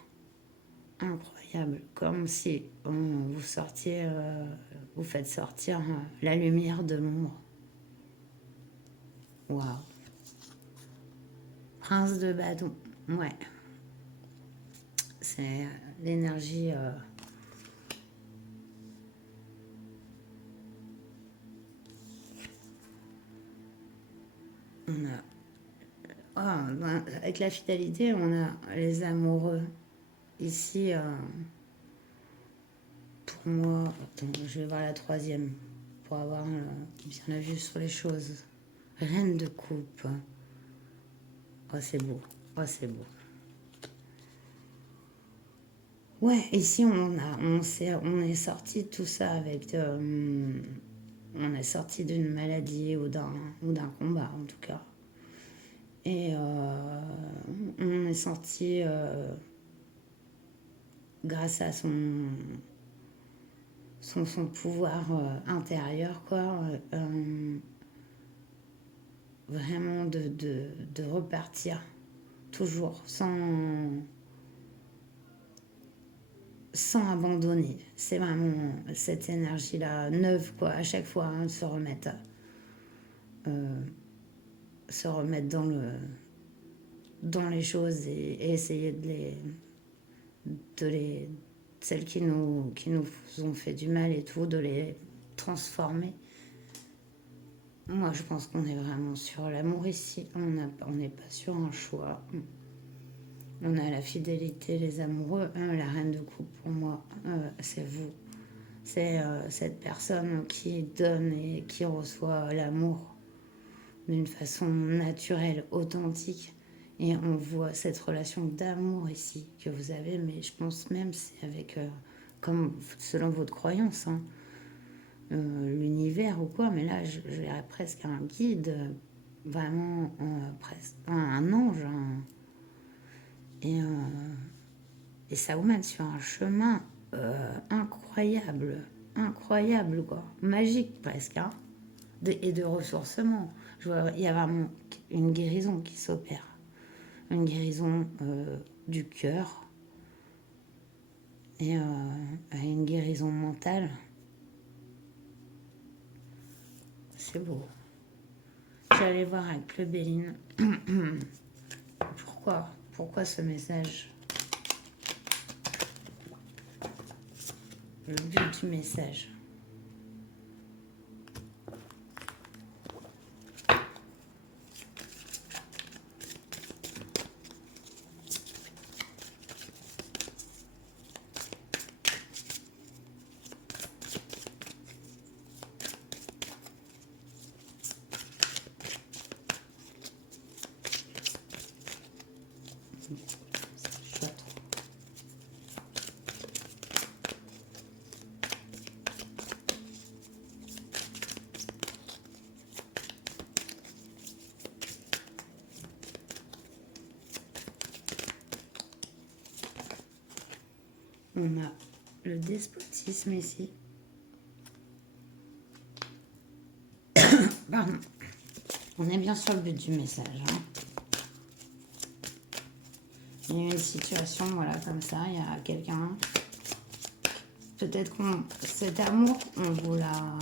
Incroyable, comme si vous sortiez, vous faites sortir la lumière de l'ombre. Waouh. Prince de bâton, ouais. C'est l'énergie... on a... avec la fidélité, on a les amoureux. Ici, pour moi... Attends, je vais voir la troisième pour avoir bien la vue sur les choses. Reine de coupe. Oh, c'est beau. Oh, c'est beau. Ouais, ici, on est sorti de tout ça avec... on est sorti d'une maladie ou d'un combat, en tout cas. Et on est sorti grâce à son pouvoir intérieur, quoi. Vraiment de repartir toujours sans abandonner. C'est vraiment cette énergie-là neuve, quoi, à chaque fois, hein, de se remettre dans les choses et essayer celles qui nous ont fait du mal et tout, de les transformer. Moi, je pense qu'on est vraiment sur l'amour ici. On n'est pas sur un choix. On a la fidélité, les amoureux. La reine de coupe, pour moi, c'est vous. C'est cette personne qui donne et qui reçoit l'amour d'une façon naturelle, authentique. Et on voit cette relation d'amour ici que vous avez, mais je pense même c'est avec, comme selon votre croyance, hein, l'univers ou quoi, mais là je verrais presque un guide, vraiment presque un ange, hein. Et ça vous mène sur un chemin incroyable, incroyable, quoi, magique presque, hein, et de ressourcement. Je vois, il y a vraiment une guérison qui s'opère, une guérison du cœur et une guérison mentale. C'est beau. J'allais voir avec le Béline. Pourquoi ce message? Le but du message. On a le despotisme ici. Pardon. On est bien sur le but du message. Hein. Il y a une situation, voilà, comme ça. Il y a quelqu'un. Peut-être cet amour, on vous l'a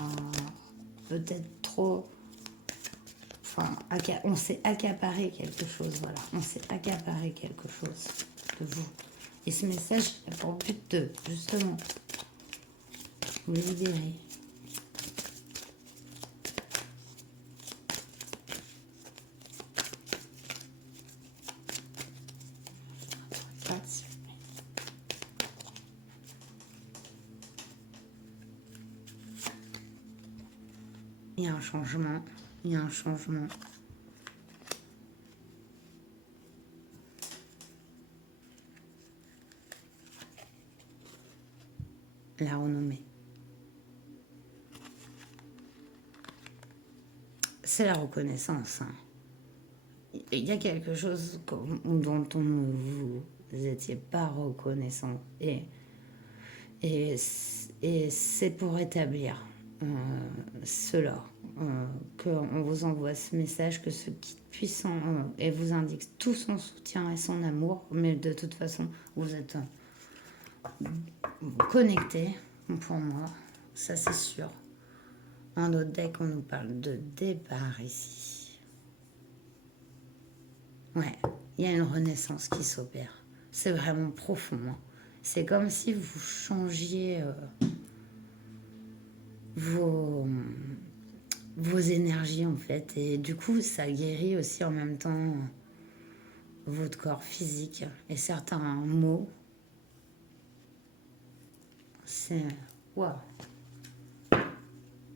peut-être trop. Enfin, on s'est accaparé quelque chose, voilà. On s'est accaparé quelque chose de vous. Et ce message a pour but de, justement, vous libérer. Il y a un changement. Il y a un changement. La renommée. C'est la reconnaissance. Hein. Il y a quelque chose dont on ne vous étiez pas reconnaissant. Et c'est pour établir cela qu'on vous envoie ce message, que ce guide puissant et vous indique tout son soutien et son amour, mais de toute façon, vous êtes connectés pour moi, ça c'est sûr. Un autre deck, on nous parle de départ ici. Ouais, il y a une renaissance qui s'opère. C'est vraiment profond. Hein. C'est comme si vous changiez vos énergies en fait. Et du coup, ça guérit aussi en même temps votre corps physique et certains mots. C'est... Waouh.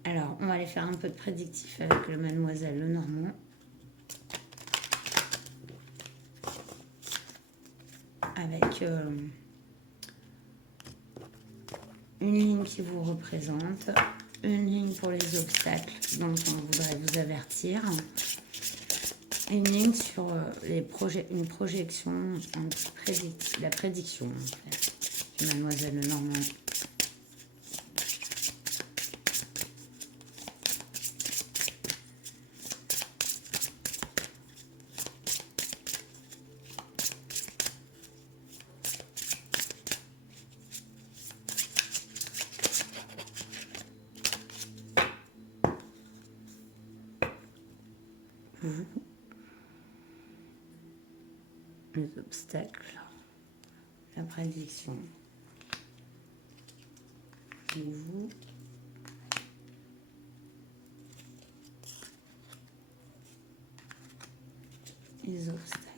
Alors, on va aller faire un peu de prédictif avec le Mademoiselle Lenormand. Avec une ligne qui vous représente, une ligne pour les obstacles dont on voudrait vous avertir, une ligne sur une projection, la prédiction en fait, de Mademoiselle Lenormand. Les obstacles, la prédiction. Vous. Les obstacles.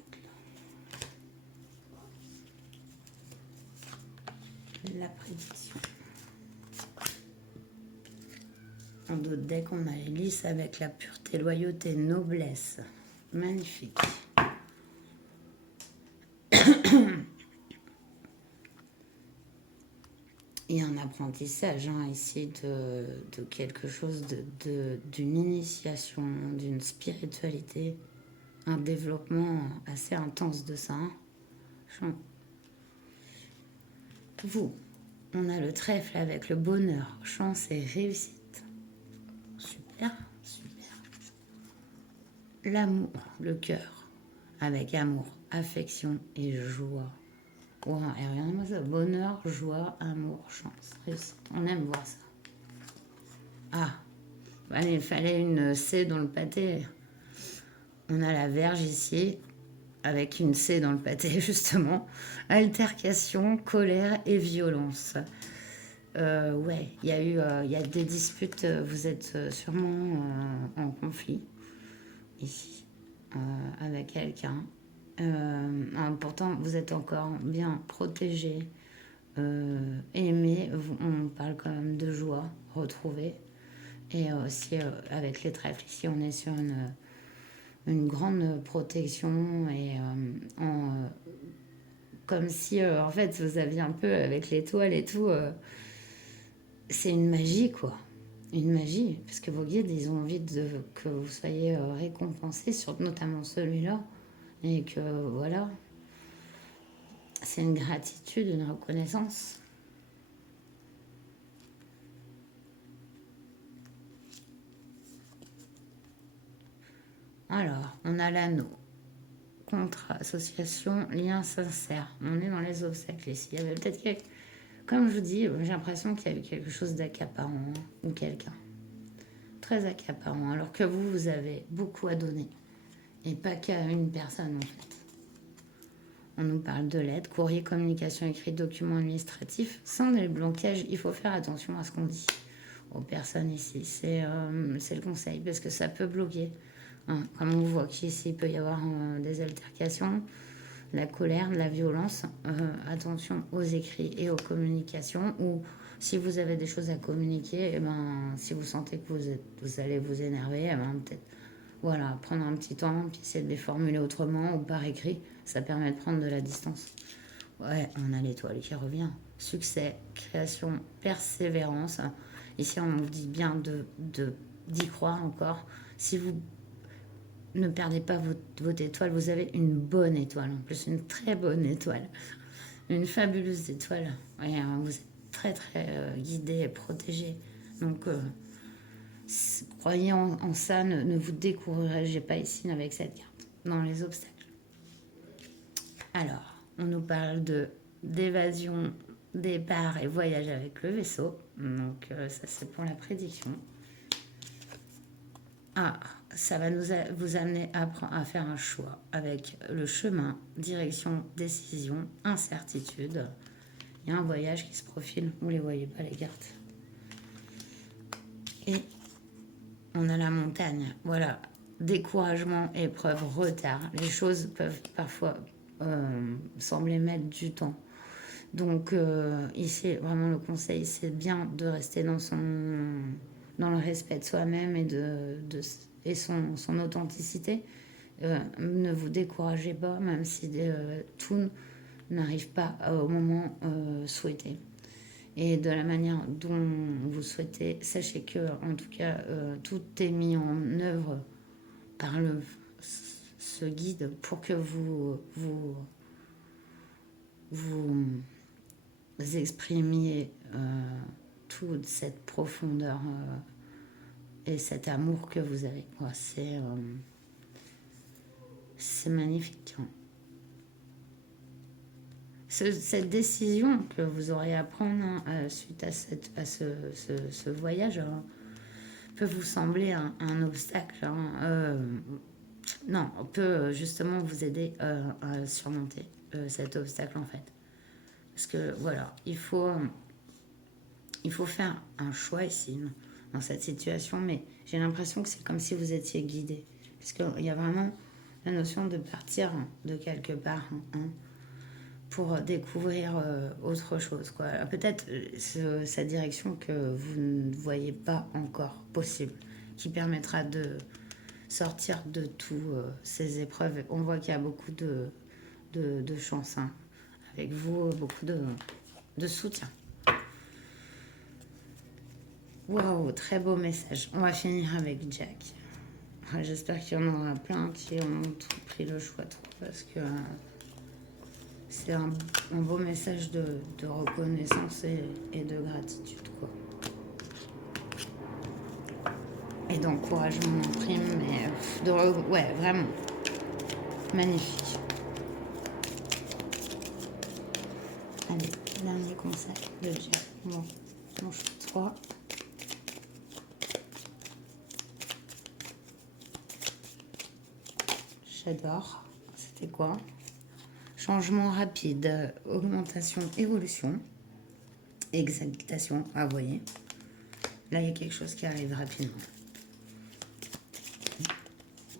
La prédiction. En d'autres decks, on a l'hélice avec la pureté, loyauté, noblesse. Magnifique. Il y a un apprentissage hein, ici de quelque chose, d'une initiation, d'une spiritualité, un développement assez intense de ça. Vous, on a le trèfle avec le bonheur, chance et réussite. Super, super. L'amour, le cœur, avec amour, affection et joie. Wow, et regardez-moi ça, bonheur, joie, amour, chance, réussite. On aime voir ça. Ah, allez, il fallait une C dans le pâté. On a la Vierge ici, avec une C dans le pâté, justement. Altercation, colère et violence. Ouais, il y a des disputes, vous êtes sûrement en conflit, ici, avec quelqu'un. Pourtant, vous êtes encore bien protégé, aimé. On parle quand même de joie retrouvée. Et aussi, avec les trèfles, ici, on est sur une grande protection. Et comme si, en fait, vous aviez un peu, avec l'étoile et tout, c'est une magie, quoi. Une magie. Parce que vos guides, ils ont envie que vous soyez récompensés, notamment celui-là. Et que voilà, c'est une gratitude, une reconnaissance. Alors, on a l'anneau. Contrat, association, lien sincère. On est dans les obstacles ici. Il y avait peut-être quelque... Comme je vous dis, j'ai l'impression qu'il y a eu quelque chose d'accaparant ou quelqu'un. Très accaparant. Alors que vous avez beaucoup à donner. Et pas qu'à une personne en fait. On nous parle de l'aide, courrier, communication écrite, documents administratifs. Sans les blocages, il faut faire attention à ce qu'on dit aux personnes ici. C'est le conseil parce que ça peut bloquer. Hein, comme on voit qu'ici, il peut y avoir des altercations, la colère, de la violence. Attention aux écrits et aux communications. Ou si vous avez des choses à communiquer, eh ben, si vous sentez que vous allez vous énerver, eh ben, peut-être voilà, prendre un petit temps, puis essayer de les formuler autrement ou par écrit. Ça permet de prendre de la distance. Ouais, on a l'étoile qui revient. Succès, création, persévérance. Ici, on vous dit bien d'y croire encore. Si vous ne perdez pas votre étoile, vous avez une bonne étoile. En plus, une très bonne étoile. Une fabuleuse étoile. Ouais, vous êtes très, très guidé et protégé. Donc, croyez en ça. Ne vous découragez pas ici avec cette carte. Dans les obstacles. Alors, on nous parle d'évasion, départ et voyage avec le vaisseau. Donc, ça, c'est pour la prédiction. Ah, ça va vous amener à faire un choix avec le chemin, direction, décision, incertitude. Il y a un voyage qui se profile. Vous ne les voyez pas, les cartes. Et on a la montagne. Voilà. Découragement, épreuve, retard. Les choses peuvent parfois sembler mettre du temps. Donc ici, vraiment le conseil, c'est bien de rester dans le respect de soi-même et son authenticité. Ne vous découragez pas, même si tout n'arrive pas au moment souhaité. Et de la manière dont vous souhaitez, sachez que, en tout cas, tout est mis en œuvre par ce guide pour que vous exprimiez toute cette profondeur et cet amour que vous avez. C'est magnifique. Hein. Cette décision que vous aurez à prendre suite à ce voyage peut vous sembler un obstacle. Non, on peut justement vous aider à surmonter cet obstacle en fait. Parce que voilà, il faut faire un choix ici dans cette situation, mais j'ai l'impression que c'est comme si vous étiez guidé. Parce qu'il y a vraiment la notion de partir de quelque part pour découvrir autre chose. Peut-être cette direction que vous ne voyez pas encore possible, qui permettra de sortir de toutes ces épreuves. On voit qu'il y a beaucoup de chance avec vous, beaucoup de soutien. Waouh, très beau message. On va finir avec Jack. J'espère qu'il y en aura plein qui ont pris le choix parce que c'est un beau message de reconnaissance et de gratitude, Et d'encouragement en prime, mais ouais, vraiment magnifique. Allez, dernier conseil de Jack. Bon, je 3. J'adore. C'était quoi? Changement rapide, augmentation, évolution, exaltation. Ah, vous voyez. Là, il y a quelque chose qui arrive rapidement.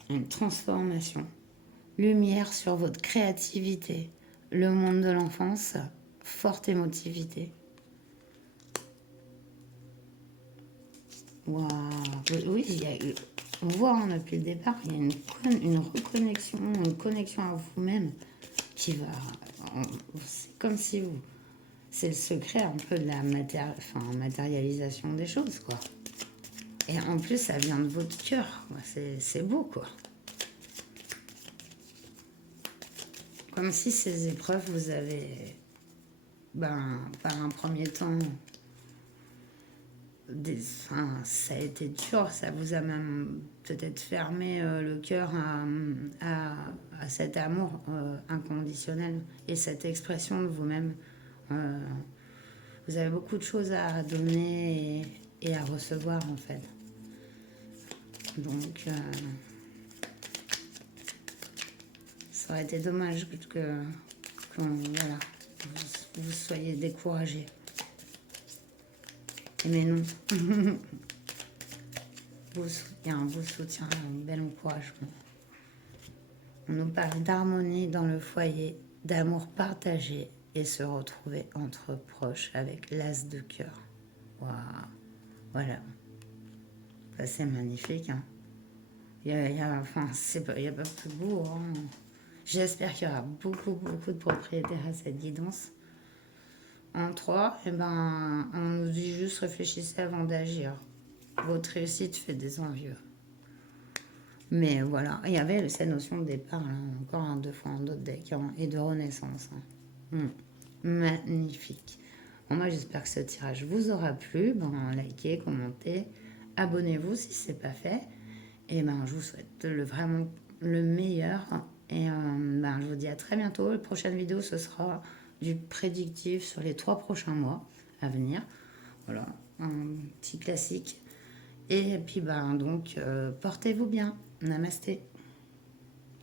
Une transformation. Lumière sur votre créativité. Le monde de l'enfance. Forte émotivité. Waouh. Oui, on voit depuis le départ, il y a une reconnexion, une connexion à vous-même qui va... C'est comme si vous... C'est le secret un peu de la matérialisation des choses, Et en plus, ça vient de votre cœur. C'est beau, Comme si ces épreuves, vous avez, par un premier temps, ça a été dur, ça vous a même peut-être fermé le cœur à cet amour inconditionnel et cette expression de vous-même. Euh, vous avez beaucoup de choses à donner et à recevoir en fait. Donc, ça aurait été dommage que voilà, vous soyez découragés. Mais non. Il y a un beau soutien, un bel encouragement. On nous parle d'harmonie dans le foyer, d'amour partagé et se retrouver entre proches avec l'as de cœur. Waouh. Voilà. Ça, c'est magnifique. Hein. Il y a pas plus beau. Hein. J'espère qu'il y aura beaucoup de propriétaires à cette guidance. En 3, eh ben, on nous dit juste réfléchissez avant d'agir. Votre réussite fait des envieux. Mais voilà, il y avait cette notion de départ, là, encore deux fois en d'autres decks, hein, et de renaissance. Hein. Magnifique. Bon, moi, j'espère que ce tirage vous aura plu. Ben, likez, commentez, abonnez-vous si ce n'est pas fait. Et ben, je vous souhaite vraiment le meilleur. Et ben, je vous dis à très bientôt. La prochaine vidéo, ce sera du prédictif sur les 3 prochains mois à venir. Voilà, un petit classique. Et puis, ben, donc, portez-vous bien. Namasté.